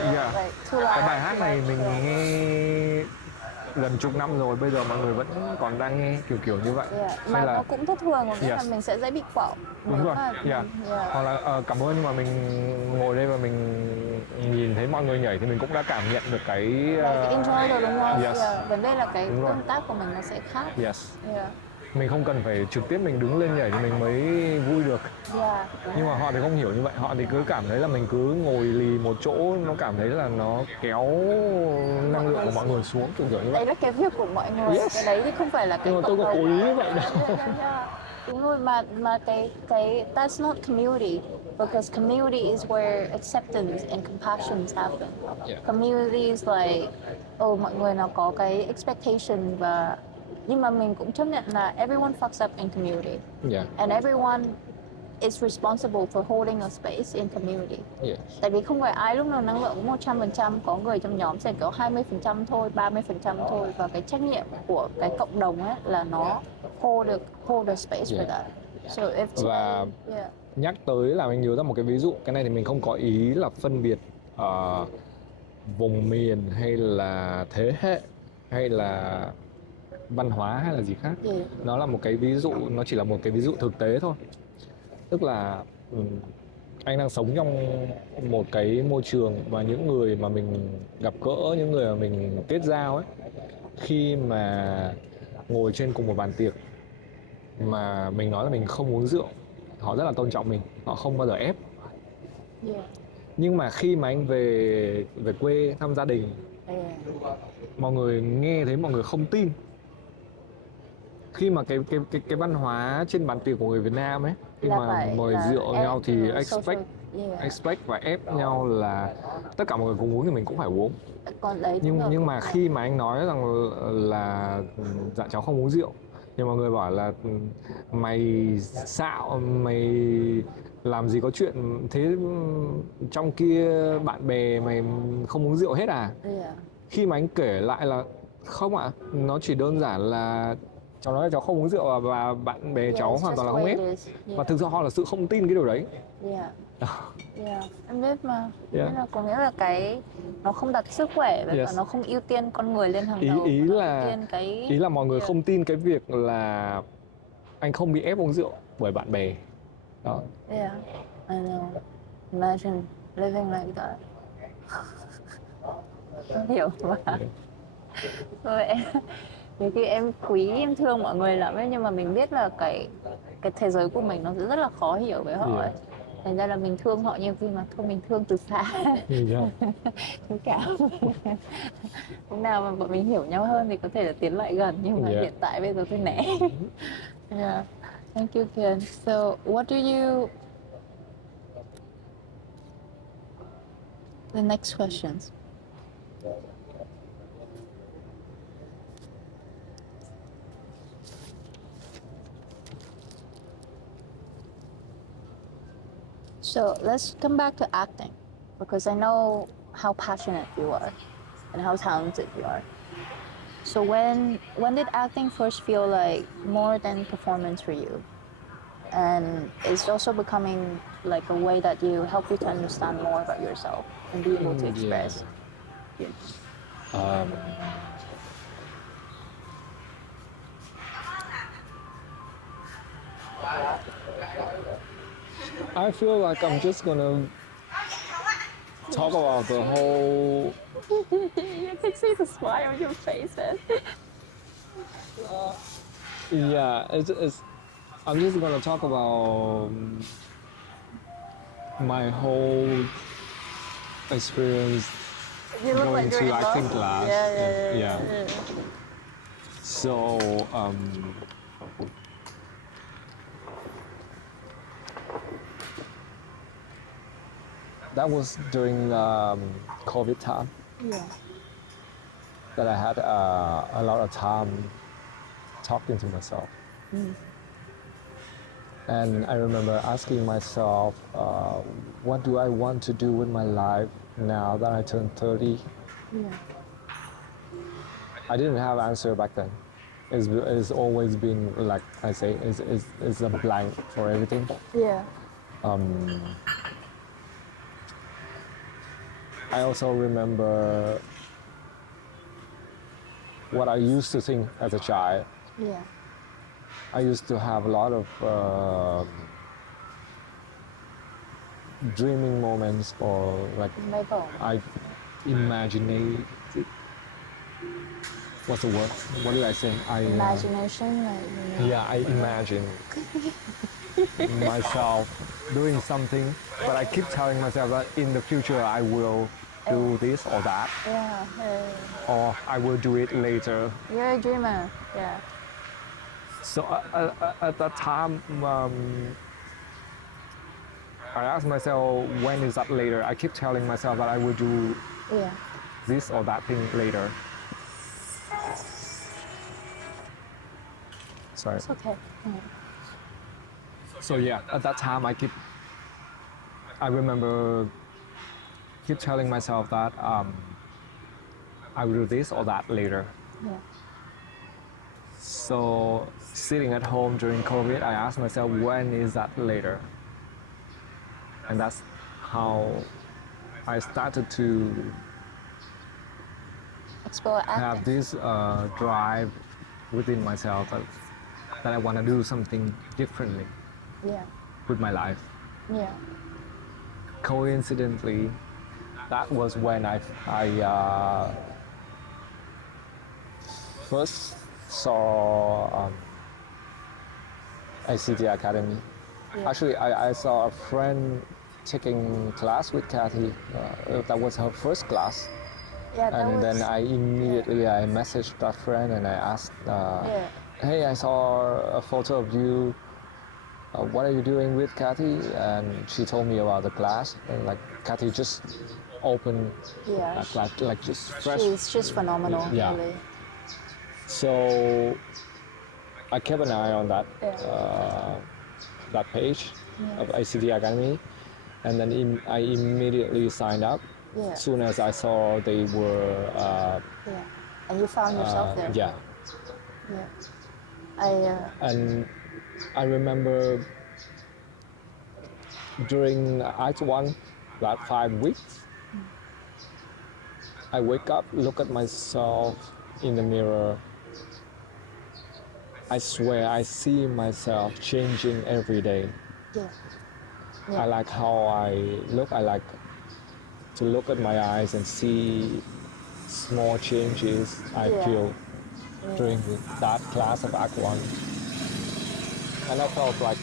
cái bài hát này mình nghe gần chục năm rồi, bây giờ mọi người vẫn còn đang nghe, kiểu như vậy. Mà nó cũng thất thường, có nghĩa là mình sẽ dễ bị quạo. Đúng rồi, hoặc là cảm ơn, nhưng mà mình ngồi đây và mình nhìn thấy mọi người nhảy thì mình cũng đã cảm nhận được cái enjoy rồi, đúng không? Yes. Vấn đề là cái tương tác của mình nó sẽ khác. Mình không cần phải trực tiếp mình đứng lên nhảy thì mình mới vui được. Nhưng mà họ thì không hiểu như vậy, họ thì cứ cảm thấy là mình cứ ngồi lì một chỗ, nó cảm thấy là nó kéo năng lượng của mọi người xuống, kiểu như vậy. Đấy là cái việc của mọi người, cái đấy thì không phải là cái nhưng mà tôi có cố ý như vậy đâu. Đúng rồi, mà cái that's not community, because community is where acceptance and compassion happen. Community is like, mọi người nó có cái expectation, và nhưng mà mình cũng chấp nhận là everyone fucks up in community. And everyone is responsible for holding a space in community. Tại vì không phải ai lúc nào năng lượng 100%, có người trong nhóm sẽ có 20% thôi, 30% thôi, và cái trách nhiệm của cái cộng đồng ấy là nó hold the space for that. So if và nhắc tới là mình nhớ ra một cái ví dụ, cái này thì mình không có ý là phân biệt vùng miền hay là thế hệ hay là văn hóa hay là gì khác. Nó là một cái ví dụ, nó chỉ là một cái ví dụ thực tế thôi. Tức là anh đang sống trong một cái môi trường mà những người mà mình gặp gỡ, những người mà mình kết giao ấy, khi mà ngồi trên cùng một bàn tiệc mà mình nói là mình không uống rượu, họ rất là tôn trọng mình, họ không bao giờ ép. Nhưng mà khi mà anh về quê thăm gia đình, mọi người nghe thấy, mọi người không tin. Khi mà cái văn hóa trên bàn tiệc của người Việt Nam ấy, khi mà mời rượu nhau thì expect và ép nhau là tất cả mọi người cùng uống thì mình cũng phải uống. Nhưng mà khi mà anh nói rằng là dạ cháu không uống rượu, thì mọi người bảo là mày xạo, mày làm gì có chuyện thế, trong kia bạn bè mày không uống rượu hết à? Khi mà anh kể lại là không ạ, nó chỉ đơn giản là cháu nói là cháu không uống rượu và bạn bè cháu hoàn toàn là không ép. Và thực sự họ là sự không tin cái điều đấy. Em biết mà. Nên là có nghĩa là cái nó không đặt sức khỏe và nó không ưu tiên con người lên hàng đầu. Ý là mọi người không tin cái việc là anh không bị ép uống rượu bởi bạn bè. Đó. I know. Imagine living like that. Không hiểu mà. Rồi nhiều khi em quý, em thương mọi người lắm ấy, nhưng mà mình biết là cái thế giới của mình nó rất là khó hiểu với họ ấy. Thành ra là mình thương họ nhiều khi mà thôi mình thương từ xa. Yeah. Thông cảm. Lúc nào mà bọn mình hiểu nhau hơn thì có thể là tiến lại gần, nhưng mà Yeah. hiện tại bây giờ tôi né. Yeah. Thank you, Kiên. So, what do you... The next questions. So let's come back to acting, because I know how passionate you are and how talented you are. So when did acting first feel like more than performance for you? And it's also becoming like a way that you help you to understand more about yourself and be able to express. Yeah. I feel like I'm just gonna talk about the whole. You can see the smile on your faces. Yeah, it's. I'm just gonna talk about my whole experience You look going like you're to in acting love. class. Yeah. So that was during COVID time Yeah. that I had a lot of time talking to myself. And I remember asking myself, what do I want to do with my life now that I turned 30? Yeah. I didn't have an answer back then. It's always been, like I say, is a blank for everything. Yeah. I also remember what I used to think as a child. Yeah. I used to have a lot of dreaming moments, or like Michael. I imagine. What's the word? What did I say? Imagination. Yeah, I imagine myself doing something, but I keep telling myself that in the future I will do this or that, Yeah. or I will do it later. You're a dreamer. Yeah. So at that time, I asked myself, when is that later? I keep telling myself that I will do Yeah. this or that thing later. Sorry. It's okay. So yeah, at that time I remember keep telling myself that I will do this or that later. Yeah. So sitting at home during COVID, I asked myself, when is that later? And that's how I started to Explore acting. have this drive within myself that I want to do something differently Yeah. with my life. Yeah. Coincidentally, that was when I first saw ICT Academy. Yeah. Actually, I saw a friend taking class with Kathy. That was her first class. Yeah. That And was, then I immediately I messaged that friend and I asked, Yeah. hey, I saw a photo of you. What are you doing with Kathy? And she told me about the class. And like Kathy just opened Yeah. that class, like just fresh. She's just phenomenal. Yeah. Really. So I kept an eye on that that page of ICT Academy, and then I immediately signed up. Yeah. As soon as I saw they were Yeah. And you found yourself there. yeah. Yeah. And I remember during Act 1, that 5 weeks, I wake up, look at myself in the mirror. I swear I see myself changing every day. Yeah. I like how I look. I like to look at my eyes and see small changes I feel during that class of Act 1. And I felt like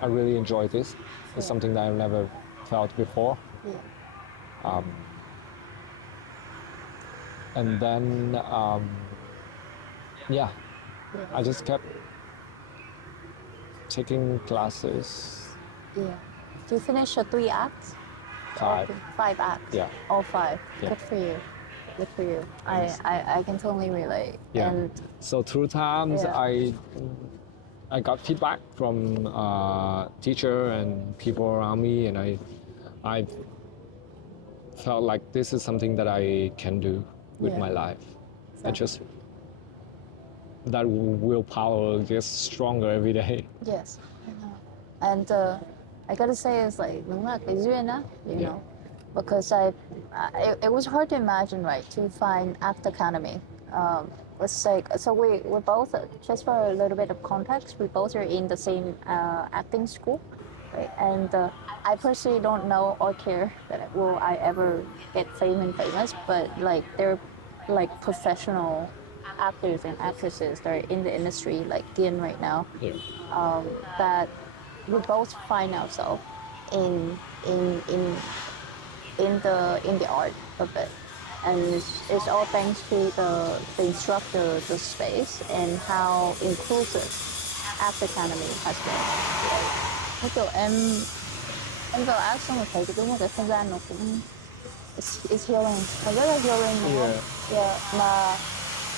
I really enjoy this. It's something that I've never felt before. Yeah. And then, yeah, I just kept taking classes. Yeah. Do you finish your 3 acts? All 5. 5 acts. Yeah. All 5. Yeah. Good for you. Good for you. Thanks. I can totally relate. Yeah. And So through times, Yeah. I got feedback from teacher and people around me, and I felt like this is something that I can do with Yeah. my life. I Exactly. just that willpower gets stronger every day. Yes. I know. And I gotta say, it's like, đúng là cái duyên á, you Yeah. know, because it was hard to imagine, right, to find Act Academy. Let's say, so we're both, just for a little bit of context, we both are in the same acting school, right? And I personally don't know or care that will I ever get famous, but like they're like professional actors and actresses that are in the industry, like Kiên right now, Yeah. that we both find ourselves in in in in the art of it, and it's all thanks to the instructor, the space, and how inclusive Act Academy has been. Cái kiểu em vào act xong rồi thấy cái đúng là cái không gian nó cũng it's healing, nó rất là healing đúng không? Yeah, mà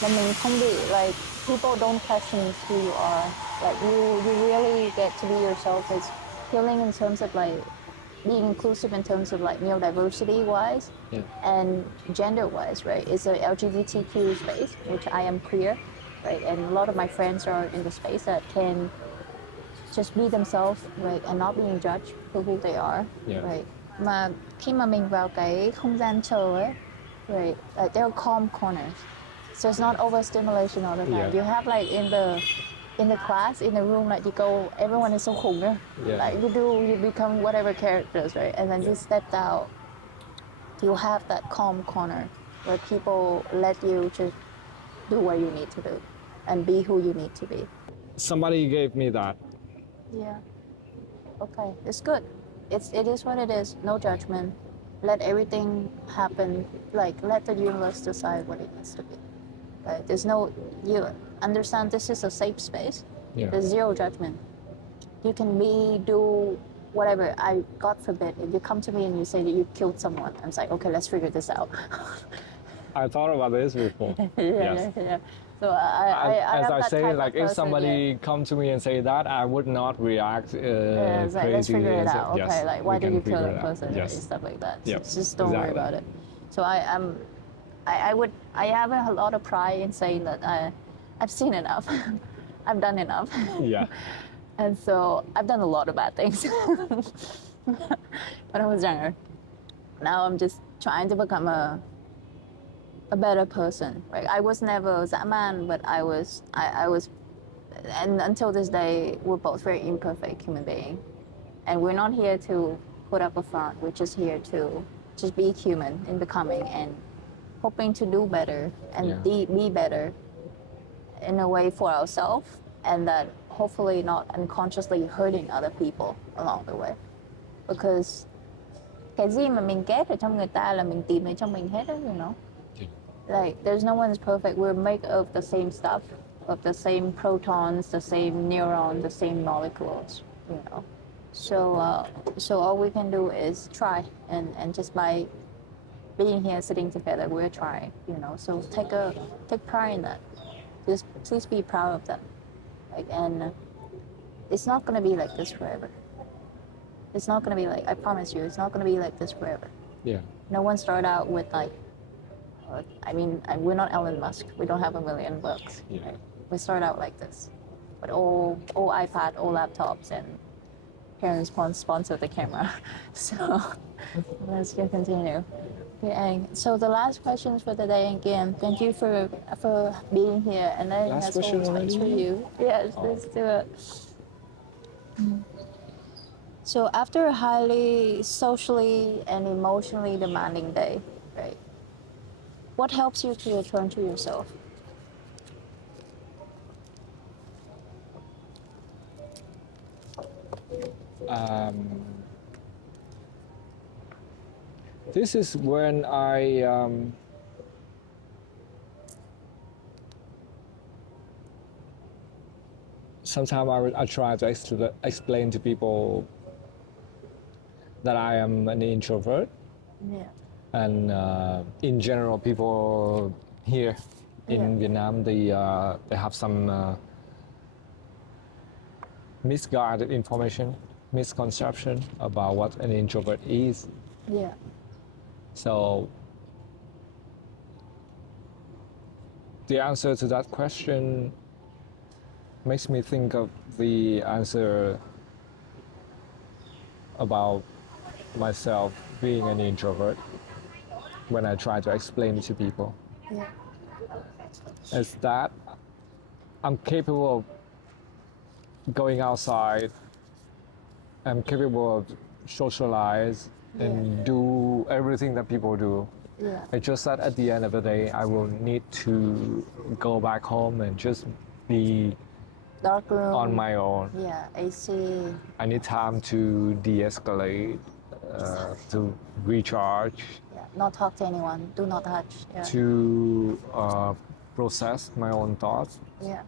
mình không bị like people don't question who you are, like you really get to be yourself. It's healing in terms of like being inclusive in terms of like neurodiversity wise and gender wise, right? It's a LGBTQ space, which I am queer, right? And a lot of my friends are in the space that can just be themselves, right? And not being judged for who they are, right? Mà khi mà mình vào cái không gian chờ ấy, right? Like there are calm corners. So it's not overstimulation all the time. Yeah. You have like in the class, in the room, like you go, everyone is so khủng. Like you become whatever characters, right? And then you stepped out, you have that calm corner where people let you just do what you need to do and be who you need to be. Somebody gave me that. Yeah. Okay, it's good. It is what it is. No judgment. Let everything happen. Like let the universe decide what it needs to be. Right? There's no, you understand this is a safe space. Yeah. There's zero judgment. You can do whatever. God forbid, if you come to me and you say that you killed someone, I'm like, okay, let's figure this out. I thought about this before. Yes. Yeah. So I as have I that say, type like of if person, somebody come to me and say that, I would not react it's like, crazy. let's figure it and say, out. Okay, yes, like why we did can you kill figure that it out. person? Yes. And stuff like that. Yep. Just don't worry about it. So I have a lot of pride in saying that I've seen enough. I've done enough. Yeah. And so I've done a lot of bad things when I was younger. Now I'm just trying to become a better person. Right? I was never dã man, but I was, and until this day, we're both very imperfect human beings. And we're not here to put up a front. We're just here to just be human in becoming and hoping to do better and be better in a way for ourselves, and that hopefully not unconsciously hurting other people along the way. Because cái gì mà mình ghét ở trong người ta là mình tìm ở trong mình hết á, you know? Like, there's no one's perfect. We're made of the same stuff, of the same protons, the same neurons, the same molecules, you know? So all we can do is try, and just by being here, sitting together, we're trying, you know? So take pride in that. Just please be proud of that. Like, and it's not gonna be like this forever. It's not gonna be like, I promise you, it's not gonna be like this forever. Yeah. No one started out with like, we're not Elon Musk. We don't have $1 million. Yeah. Right? We start out like this, but all iPad, all laptops, and parents sponsor the camera. So let's just continue. Okay, so the last questions for the day again. Thank you for being here and letting Last us hold question space for already? you. Yes, let's do it. So after a highly socially and emotionally demanding day, right? What helps you to return to yourself? This is when I sometimes I try to explain to people that I am an introvert, and in general, people here in Vietnam they have some misguided information, misconception about what an introvert is. Yeah. So the answer to that question makes me think of the answer about myself being an introvert when I try to explain it to people. Yeah. Is that I'm capable of going outside, I'm capable of socialize and do everything that people do. Yeah. It's just that at the end of the day, I will need to go back home and just be Dark room. on my own. Yeah. AC. I need time to de-escalate, to recharge, Yeah. Not talk to anyone. Do not touch. Yeah. to process my own thoughts. Yeah.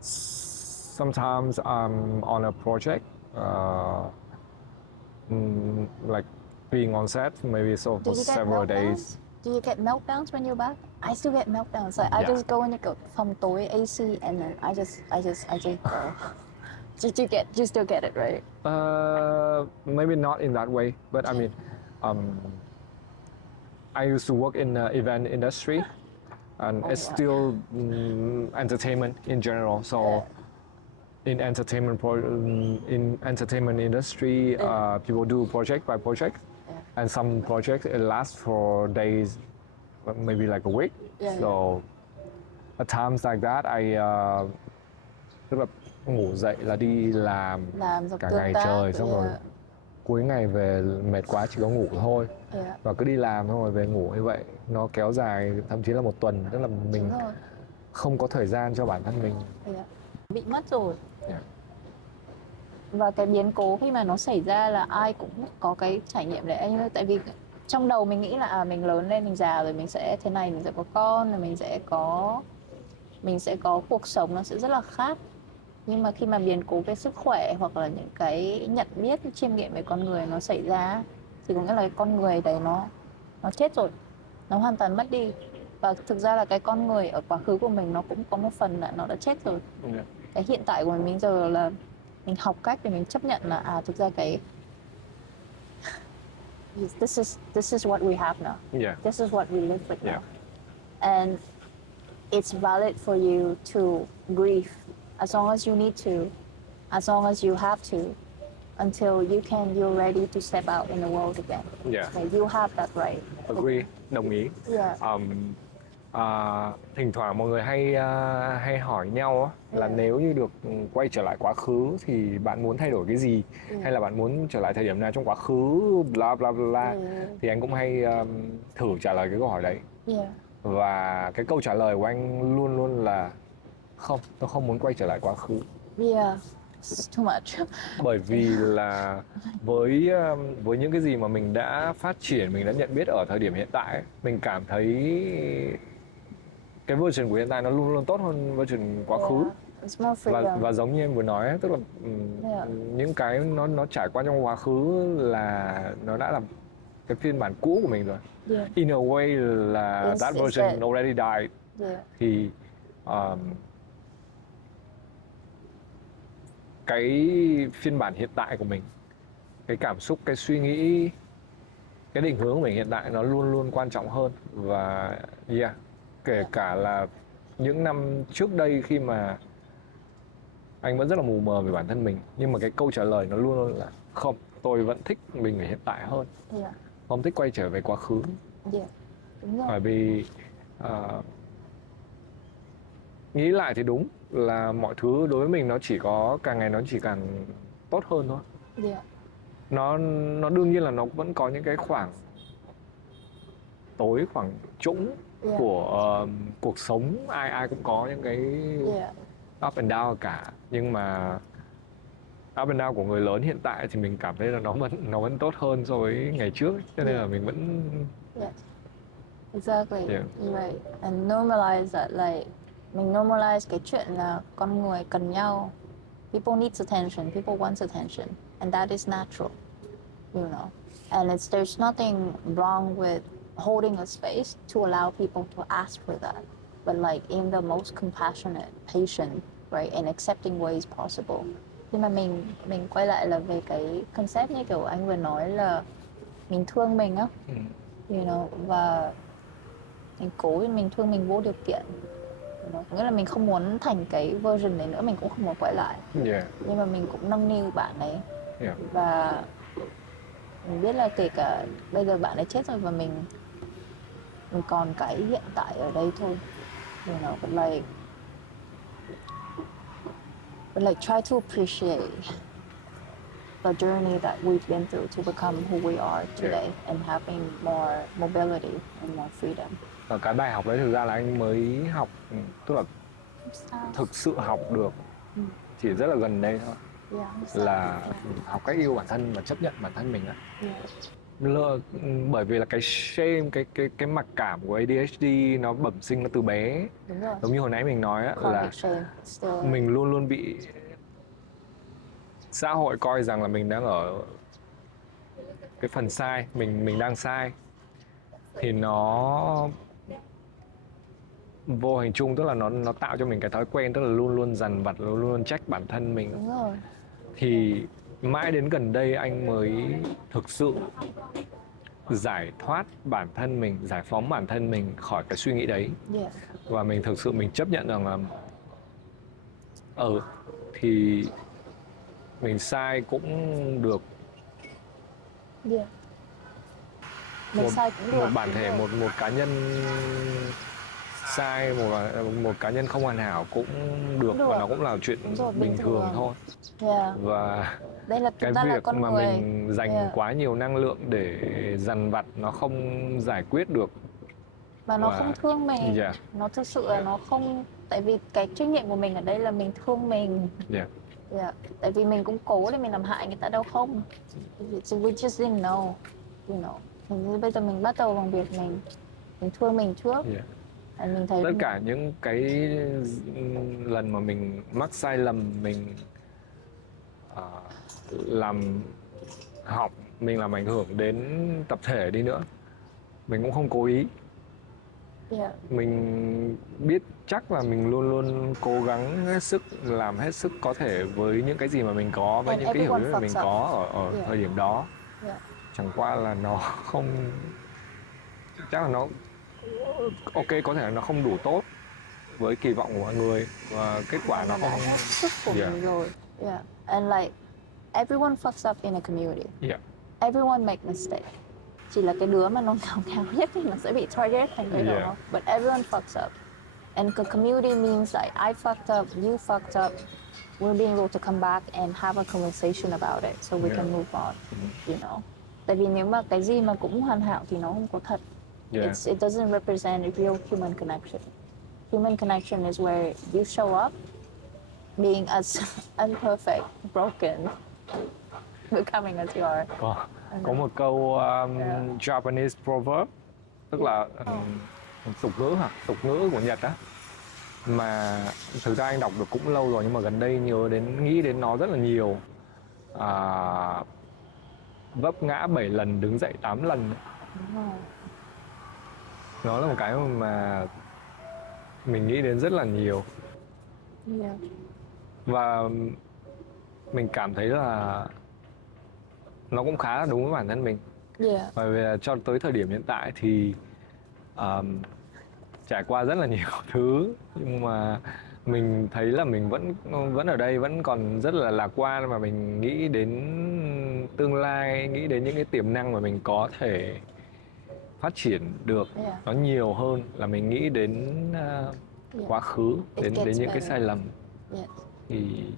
Sometimes I'm on a project, like being on set, maybe so Do for you get several meltdowns? days. Do you get meltdowns when you're back? I still get meltdowns. Like I Yeah. just go in the phòng tối AC and then I just go. You still get it, right? Maybe not in that way, but I mean, I used to work in the event industry, and it's yeah. still entertainment in general. So, in entertainment industry, people do project by project, and some projects it lasts for days, maybe like a week. So, at times like that, tức là ngủ dậy là đi làm Rồi cả tương ngày tác, trời, xong rồi cuối ngày về mệt quá chỉ có ngủ thôi, và cứ đi làm xong rồi về ngủ như vậy, nó kéo dài thậm chí là một tuần, tức là mình không có thời gian cho bản thân mình. Bị mất rồi. Và cái biến cố khi mà nó xảy ra là ai cũng có cái trải nghiệm đấy. Tại vì trong đầu mình nghĩ là mình lớn lên, mình già rồi, mình sẽ thế này, mình sẽ có con, rồi mình sẽ có cuộc sống nó sẽ rất là khác. Nhưng mà khi mà biến cố về sức khỏe hoặc là những cái nhận biết, chiêm nghiệm về con người nó xảy ra, thì có nghĩa là cái con người đấy nó chết rồi, nó hoàn toàn mất đi. Và thực ra là cái con người ở quá khứ của mình nó cũng có một phần là nó đã chết rồi. Cái hiện tại của mình giờ là mình học cách để mình chấp nhận là thực ra cái this is what we have now. This is what we live with now. And it's valid for you to grieve as long as you need to, as long as you have to, until you're ready to step out in the world again. Like you have that right. Agree, đồng ý. Thỉnh thoảng mọi người hay hỏi nhau á, là nếu như được quay trở lại quá khứ thì bạn muốn thay đổi cái gì, hay là bạn muốn trở lại thời điểm nào trong quá khứ, bla bla bla. Thì anh cũng hay thử trả lời cái câu hỏi đấy. Và cái câu trả lời của anh luôn luôn là không, tôi không muốn quay trở lại quá khứ. It's too much. Bởi vì là với những cái gì mà mình đã phát triển, mình đã nhận biết ở thời điểm hiện tại, mình cảm thấy cái version của hiện tại nó luôn luôn tốt hơn version quá khứ. Và giống như em vừa nói, tức là những cái nó trải qua trong quá khứ là nó đã là cái phiên bản cũ của mình rồi. In a way là that version already died. Thì cái phiên bản hiện tại của mình, cái cảm xúc, cái suy nghĩ, cái định hướng của mình hiện tại nó luôn luôn quan trọng hơn. Và kể cả là những năm trước đây khi mà anh vẫn rất là mù mờ về bản thân mình, nhưng mà cái câu trả lời nó luôn luôn là không, tôi vẫn thích mình ở hiện tại hơn, không thích quay trở về quá khứ. Đúng rồi. Bởi vì nghĩ lại thì đúng là mọi thứ đối với mình nó chỉ có càng ngày nó chỉ càng tốt hơn thôi. Nó đương nhiên là nó vẫn có những cái khoảng tối, khoảng trũng của cuộc sống, ai cũng có những cái up and down cả, nhưng mà up and down của người lớn hiện tại thì mình cảm thấy là nó vẫn tốt hơn so với ngày trước ấy. Cho nên là mình vẫn Yes. Exactly. Yeah. You're right. And normalize that, like, mình normalize cái chuyện là con người cần nhau. People needs attention. People wants attention, and that is natural. You know, and there's nothing wrong with holding a space to allow people to ask for that, but like in the most compassionate, patient, right, and accepting ways possible. Nhưng mà mình quay lại là về cái concept như kiểu anh vừa nói là mình thương mình á, you know, và mình thương mình vô điều kiện, you know, nghĩa là mình không muốn thành cái version này nữa, mình cũng không muốn quay lại. Yeah. Nhưng mà mình cũng nâng niu bạn ấy. Yeah. Và mình biết là kể cả bây giờ bạn ấy chết rồi và mình còn cái hiện tại ở đây thôi, you know, but like try to appreciate the journey that we've been through to become who we are today, and having more mobility and more freedom. Và cái bài học đấy thực ra là anh mới học, tức là thực sự học được chỉ rất là gần đây thôi. Là học cách yêu bản thân và chấp nhận bản thân mình á. Bởi vì là cái shame, cái mặc cảm của ADHD nó bẩm sinh nó từ bé. Đúng rồi. Giống như hồi nãy mình nói á, là mình luôn luôn bị xã hội coi rằng là mình đang ở cái phần sai, mình đang sai, thì nó vô hình chung, tức là nó tạo cho mình cái thói quen, tức là luôn luôn dằn vặt, luôn luôn trách bản thân mình. Đúng rồi. Thì mãi đến gần đây anh mới thực sự giải thoát bản thân mình, giải phóng bản thân mình khỏi cái suy nghĩ đấy. Và mình thực sự mình chấp nhận rằng là thì mình sai cũng được. Sai cũng được. Một bản thể, một cá nhân sai, một cá nhân không hoàn hảo cũng được, và nó cũng là chuyện bình thường thôi. Và đây là cái việc con mà người. mình dành quá nhiều năng lượng để dằn vặt nó không giải quyết được. Và nó không thương mình. Nó thực sự là nó không, tại vì cái trách nhiệm của mình ở đây là mình thương mình. Tại vì mình cũng cố để mình làm hại người ta đâu không. So we just didn't know, you know. Bây giờ mình bắt đầu bằng việc mình thương mình trước. Mình thấy tất cả những cái lần mà mình mắc sai lầm, mình mình làm ảnh hưởng đến tập thể đi nữa, mình cũng không cố ý. Mình biết chắc là mình luôn luôn cố gắng hết sức, làm hết sức có thể với những cái gì mà mình có, với những cái hiểu biết mà mình có ở thời điểm đó. Chẳng qua là nó không, chắc là nó ok, có thể là nó không đủ tốt với kỳ vọng của mọi người, và kết quả nó không hết sức của mình rồi. And like everyone fucks up in a community. Everyone make mistake. Chỉ là cái đứa mà nó ngáo nhất thì nó sẽ bị target thành cái đó. But everyone fucks up. And the community means like I fucked up, you fucked up. We'll be able to come back and have a conversation about it so we can move on. You know. Tại vì nếu mà cái gì mà cũng hoàn hảo thì nó không có thật. It doesn't represent a real human connection. Human connection is where you show up being as unperfect, broken, becoming as you are. Có một câu Japanese proverb, tức là tục ngữ của Nhật á, mà thực ra anh đọc được cũng lâu rồi, nhưng mà gần đây nghĩ đến nó rất là nhiều. Vấp ngã 7 lần, đứng dậy 8 lần. Nó là một cái mà mình nghĩ đến rất là nhiều. Và mình cảm thấy là nó cũng khá là đúng với bản thân mình. Bởi vì cho tới thời điểm hiện tại thì trải qua rất là nhiều thứ, nhưng mà mình thấy là mình vẫn ở đây, vẫn còn rất là lạc quan, mà mình nghĩ đến tương lai, nghĩ đến những cái tiềm năng mà mình có thể phát triển được nó nhiều hơn là mình nghĩ đến quá khứ, đến những cái sai lầm. Thì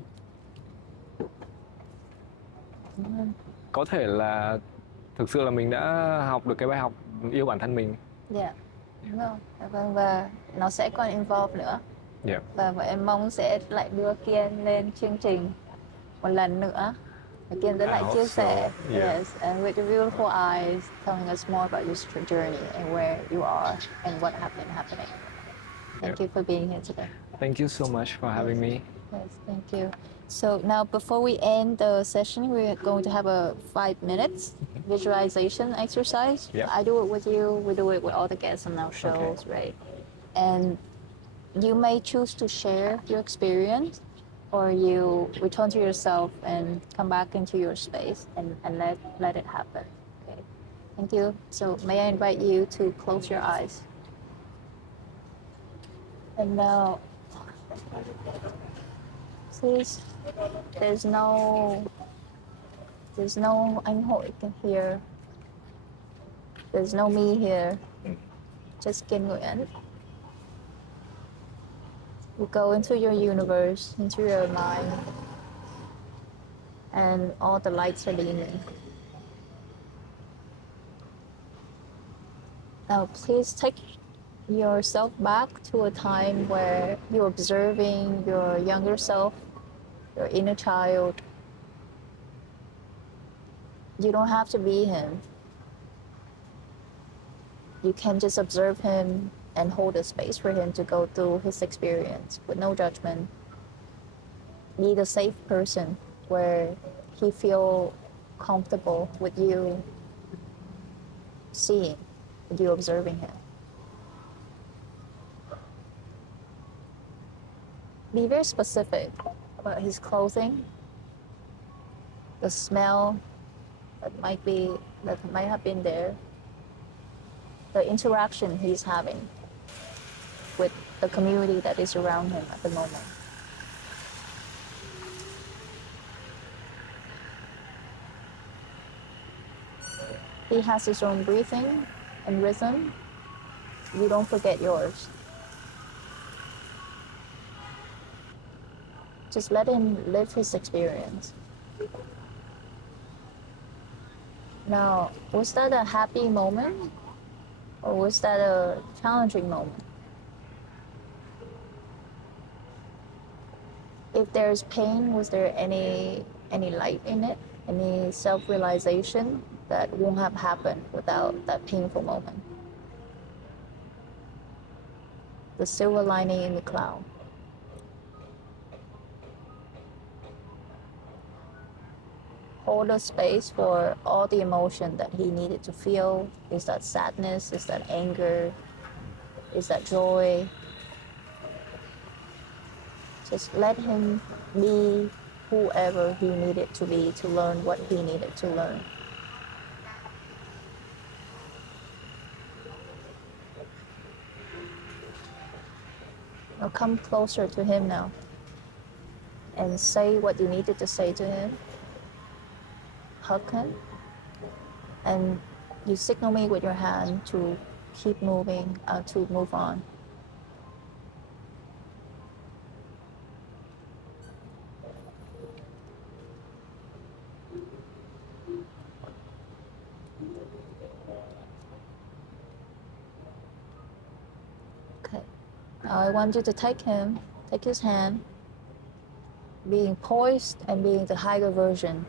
có thể là thực sự là mình đã học được cái bài học yêu bản thân mình. Đúng không? Vâng, và nó sẽ còn involve nữa. Yeah. Và em mong sẽ lại đưa Kiên lên chương trình một lần nữa. Và Kiên sẽ I lại hope chia so. sẻ. Yeah. Yes, and with your beautiful eyes, telling us more about your journey and where you are and what has been happening. Thank you for being here today. Thank you so much for having me. Yes, thank you. So now before we end the session, we're going to have a 5 minutes visualization exercise. Yeah. I do it with you, we do it with all the guests on our shows, right? And you may choose to share your experience or you return to yourself and come back into your space and let it happen. Okay. Thank you. So may I invite you to close your eyes. And now please, there's no anh Hội here. There's no me here. Just Kiên Nguyễn. You go into your universe, into your mind, and all the lights are dimming. Now, please take yourself back to a time where you're observing your younger self, your inner child. You don't have to be him. You can just observe him and hold a space for him to go through his experience with no judgment. Be the safe person where he feel comfortable with you seeing, with you observing him. Be very specific about his clothing, the smell that might have been there, the interaction he's having with the community that is around him at the moment. He has his own breathing and rhythm. You don't forget yours. Just let him live his experience. Now, was that a happy moment or was that a challenging moment? If there's pain, was there any light in it? Any self-realization that won't have happened without that painful moment? The silver lining in the cloud. Hold a space for all the emotion that he needed to feel. Is that sadness? Is that anger? Is that joy? Just let him be whoever he needed to be to learn what he needed to learn. Now come closer to him now and say what you needed to say to him. Hug him. And you signal me with your hand to keep moving, to move on. Okay. Now I want you to take his hand, being poised and being the higher version,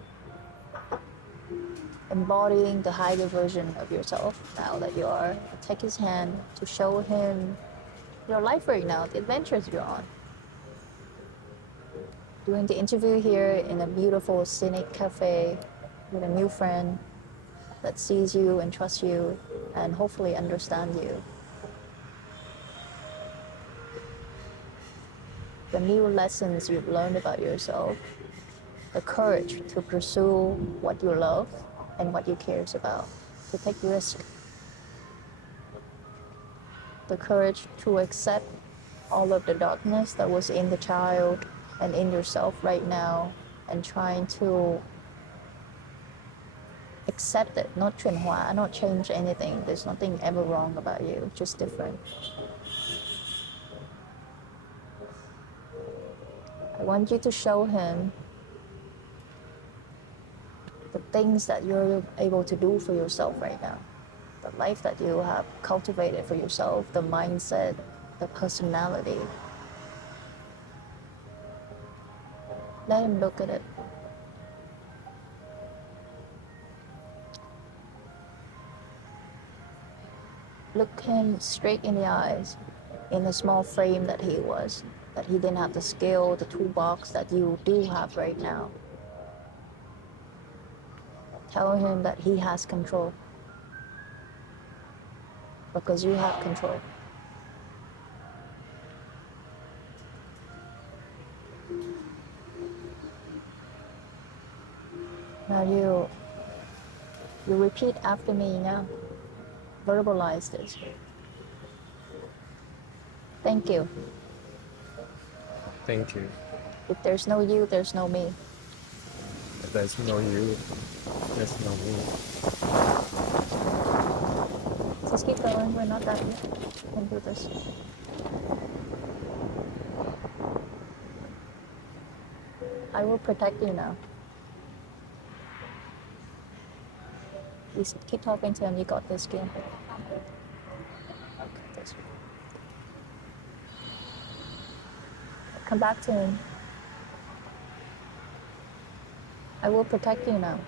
embodying the higher version of yourself now that you are. Take his hand to show him your life right now, the adventures you're on. Doing the interview here in a beautiful scenic cafe with a new friend that sees you and trusts you and hopefully understands you. The new lessons you've learned about yourself, the courage to pursue what you love and what you care about, to take risk, the courage to accept all of the darkness that was in the child and in yourself right now and trying to accept it, not chuyển hóa, not change anything. There's nothing ever wrong about you, just different. I want you to show him the things that you're able to do for yourself right now, the life that you have cultivated for yourself, the mindset, the personality. Let him look at it. Look him straight in the eyes, in the small frame that he was, that he didn't have the skill, the toolbox that you do have right now. Tell him that he has control. Because you have control. Now you repeat after me now. Verbalize this. Thank you. Thank you. If there's no you, there's no me. If there's no you, there's no me. Just keep going. We're not done yet. We can do this. I will protect you now. Please keep talking to him. You got this, Kiên. Come back to him. I will protect you now.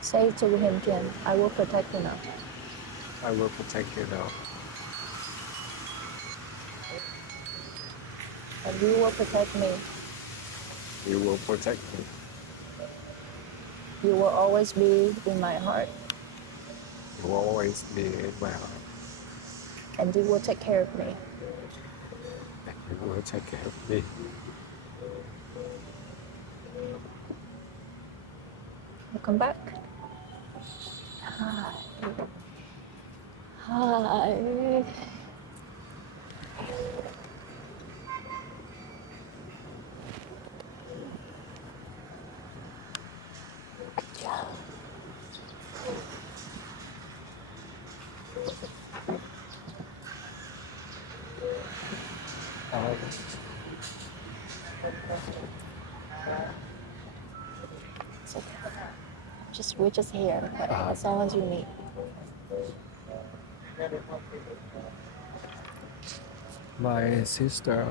Say to him, Kiên, I will protect you now. I will protect you now. And you will protect me. You will protect me. You will always be in my heart. You will always be in my heart. And you will take care of me. And you will take care of me. Welcome back. Hi. Hi. It's okay. We're just here, but as long as you need. My sister,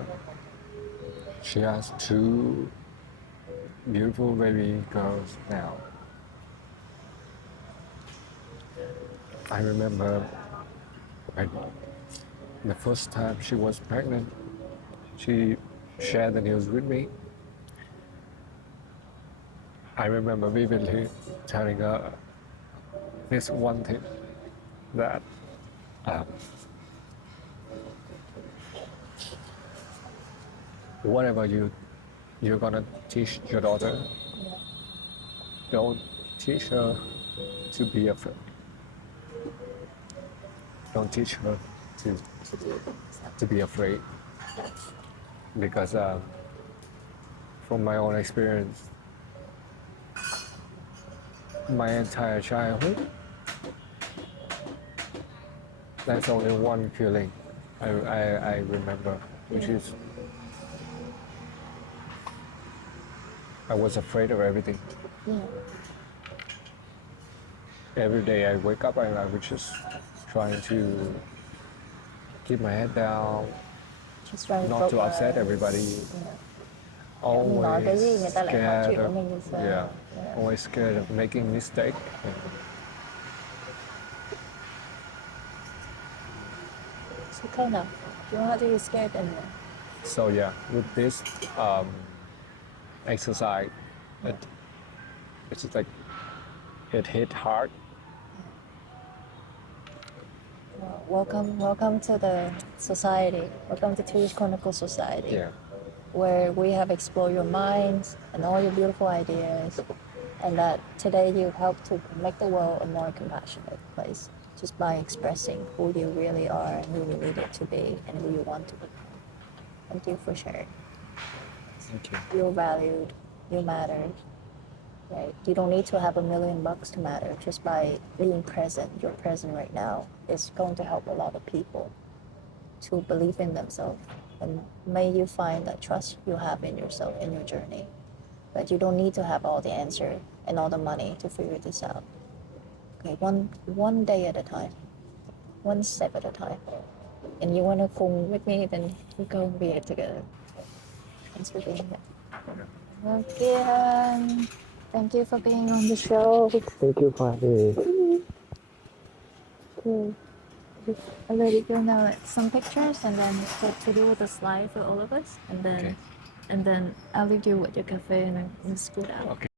she has 2 beautiful baby girls now. I remember when the first time she was pregnant, she shared the news with me. I remember vividly telling her this one thing, that whatever you're gonna teach your daughter, don't teach her to be afraid. Don't teach her to be afraid, because from my own experience, my entire childhood, that's only one feeling I remember, which is I was afraid of everything. Yeah. Every day I wake up, I was just trying to keep my head down, Just trying not to upset focus. everybody. Yeah. Always Nói cái gì người ta lại khó scared chịu với of, mình thì sao? yeah, Yeah. always scared of making mistake. It's okay now. You don't have to be scared anymore. So yeah, with this exercise, it's just like it hit hard. Welcome to the society. Welcome to Twitch Chronicle Society. Yeah. Where we have explored your minds and all your beautiful ideas, and that today you help to make the world a more compassionate place just by expressing who you really are and who you needed to be and who you want to become. Thank you for sharing. Thank you. You're valued. You matter. Right? You don't need to have $1 million to matter. Just by being present, you're present right now, is going to help a lot of people to believe in themselves. And may you find that trust you have in yourself in your journey. But you don't need to have all the answer and all the money to figure this out. Okay, one day at a time, one step at a time. and you want to come with me, then we go and be together. Thanks for being here. Okay, thank you for being on the show. Thank you for having me. Cool. I'll let you go now. Some pictures, and then what to do with the slide for all of us, and then Okay. and then I'll leave you with your cafe and scoot out. Okay.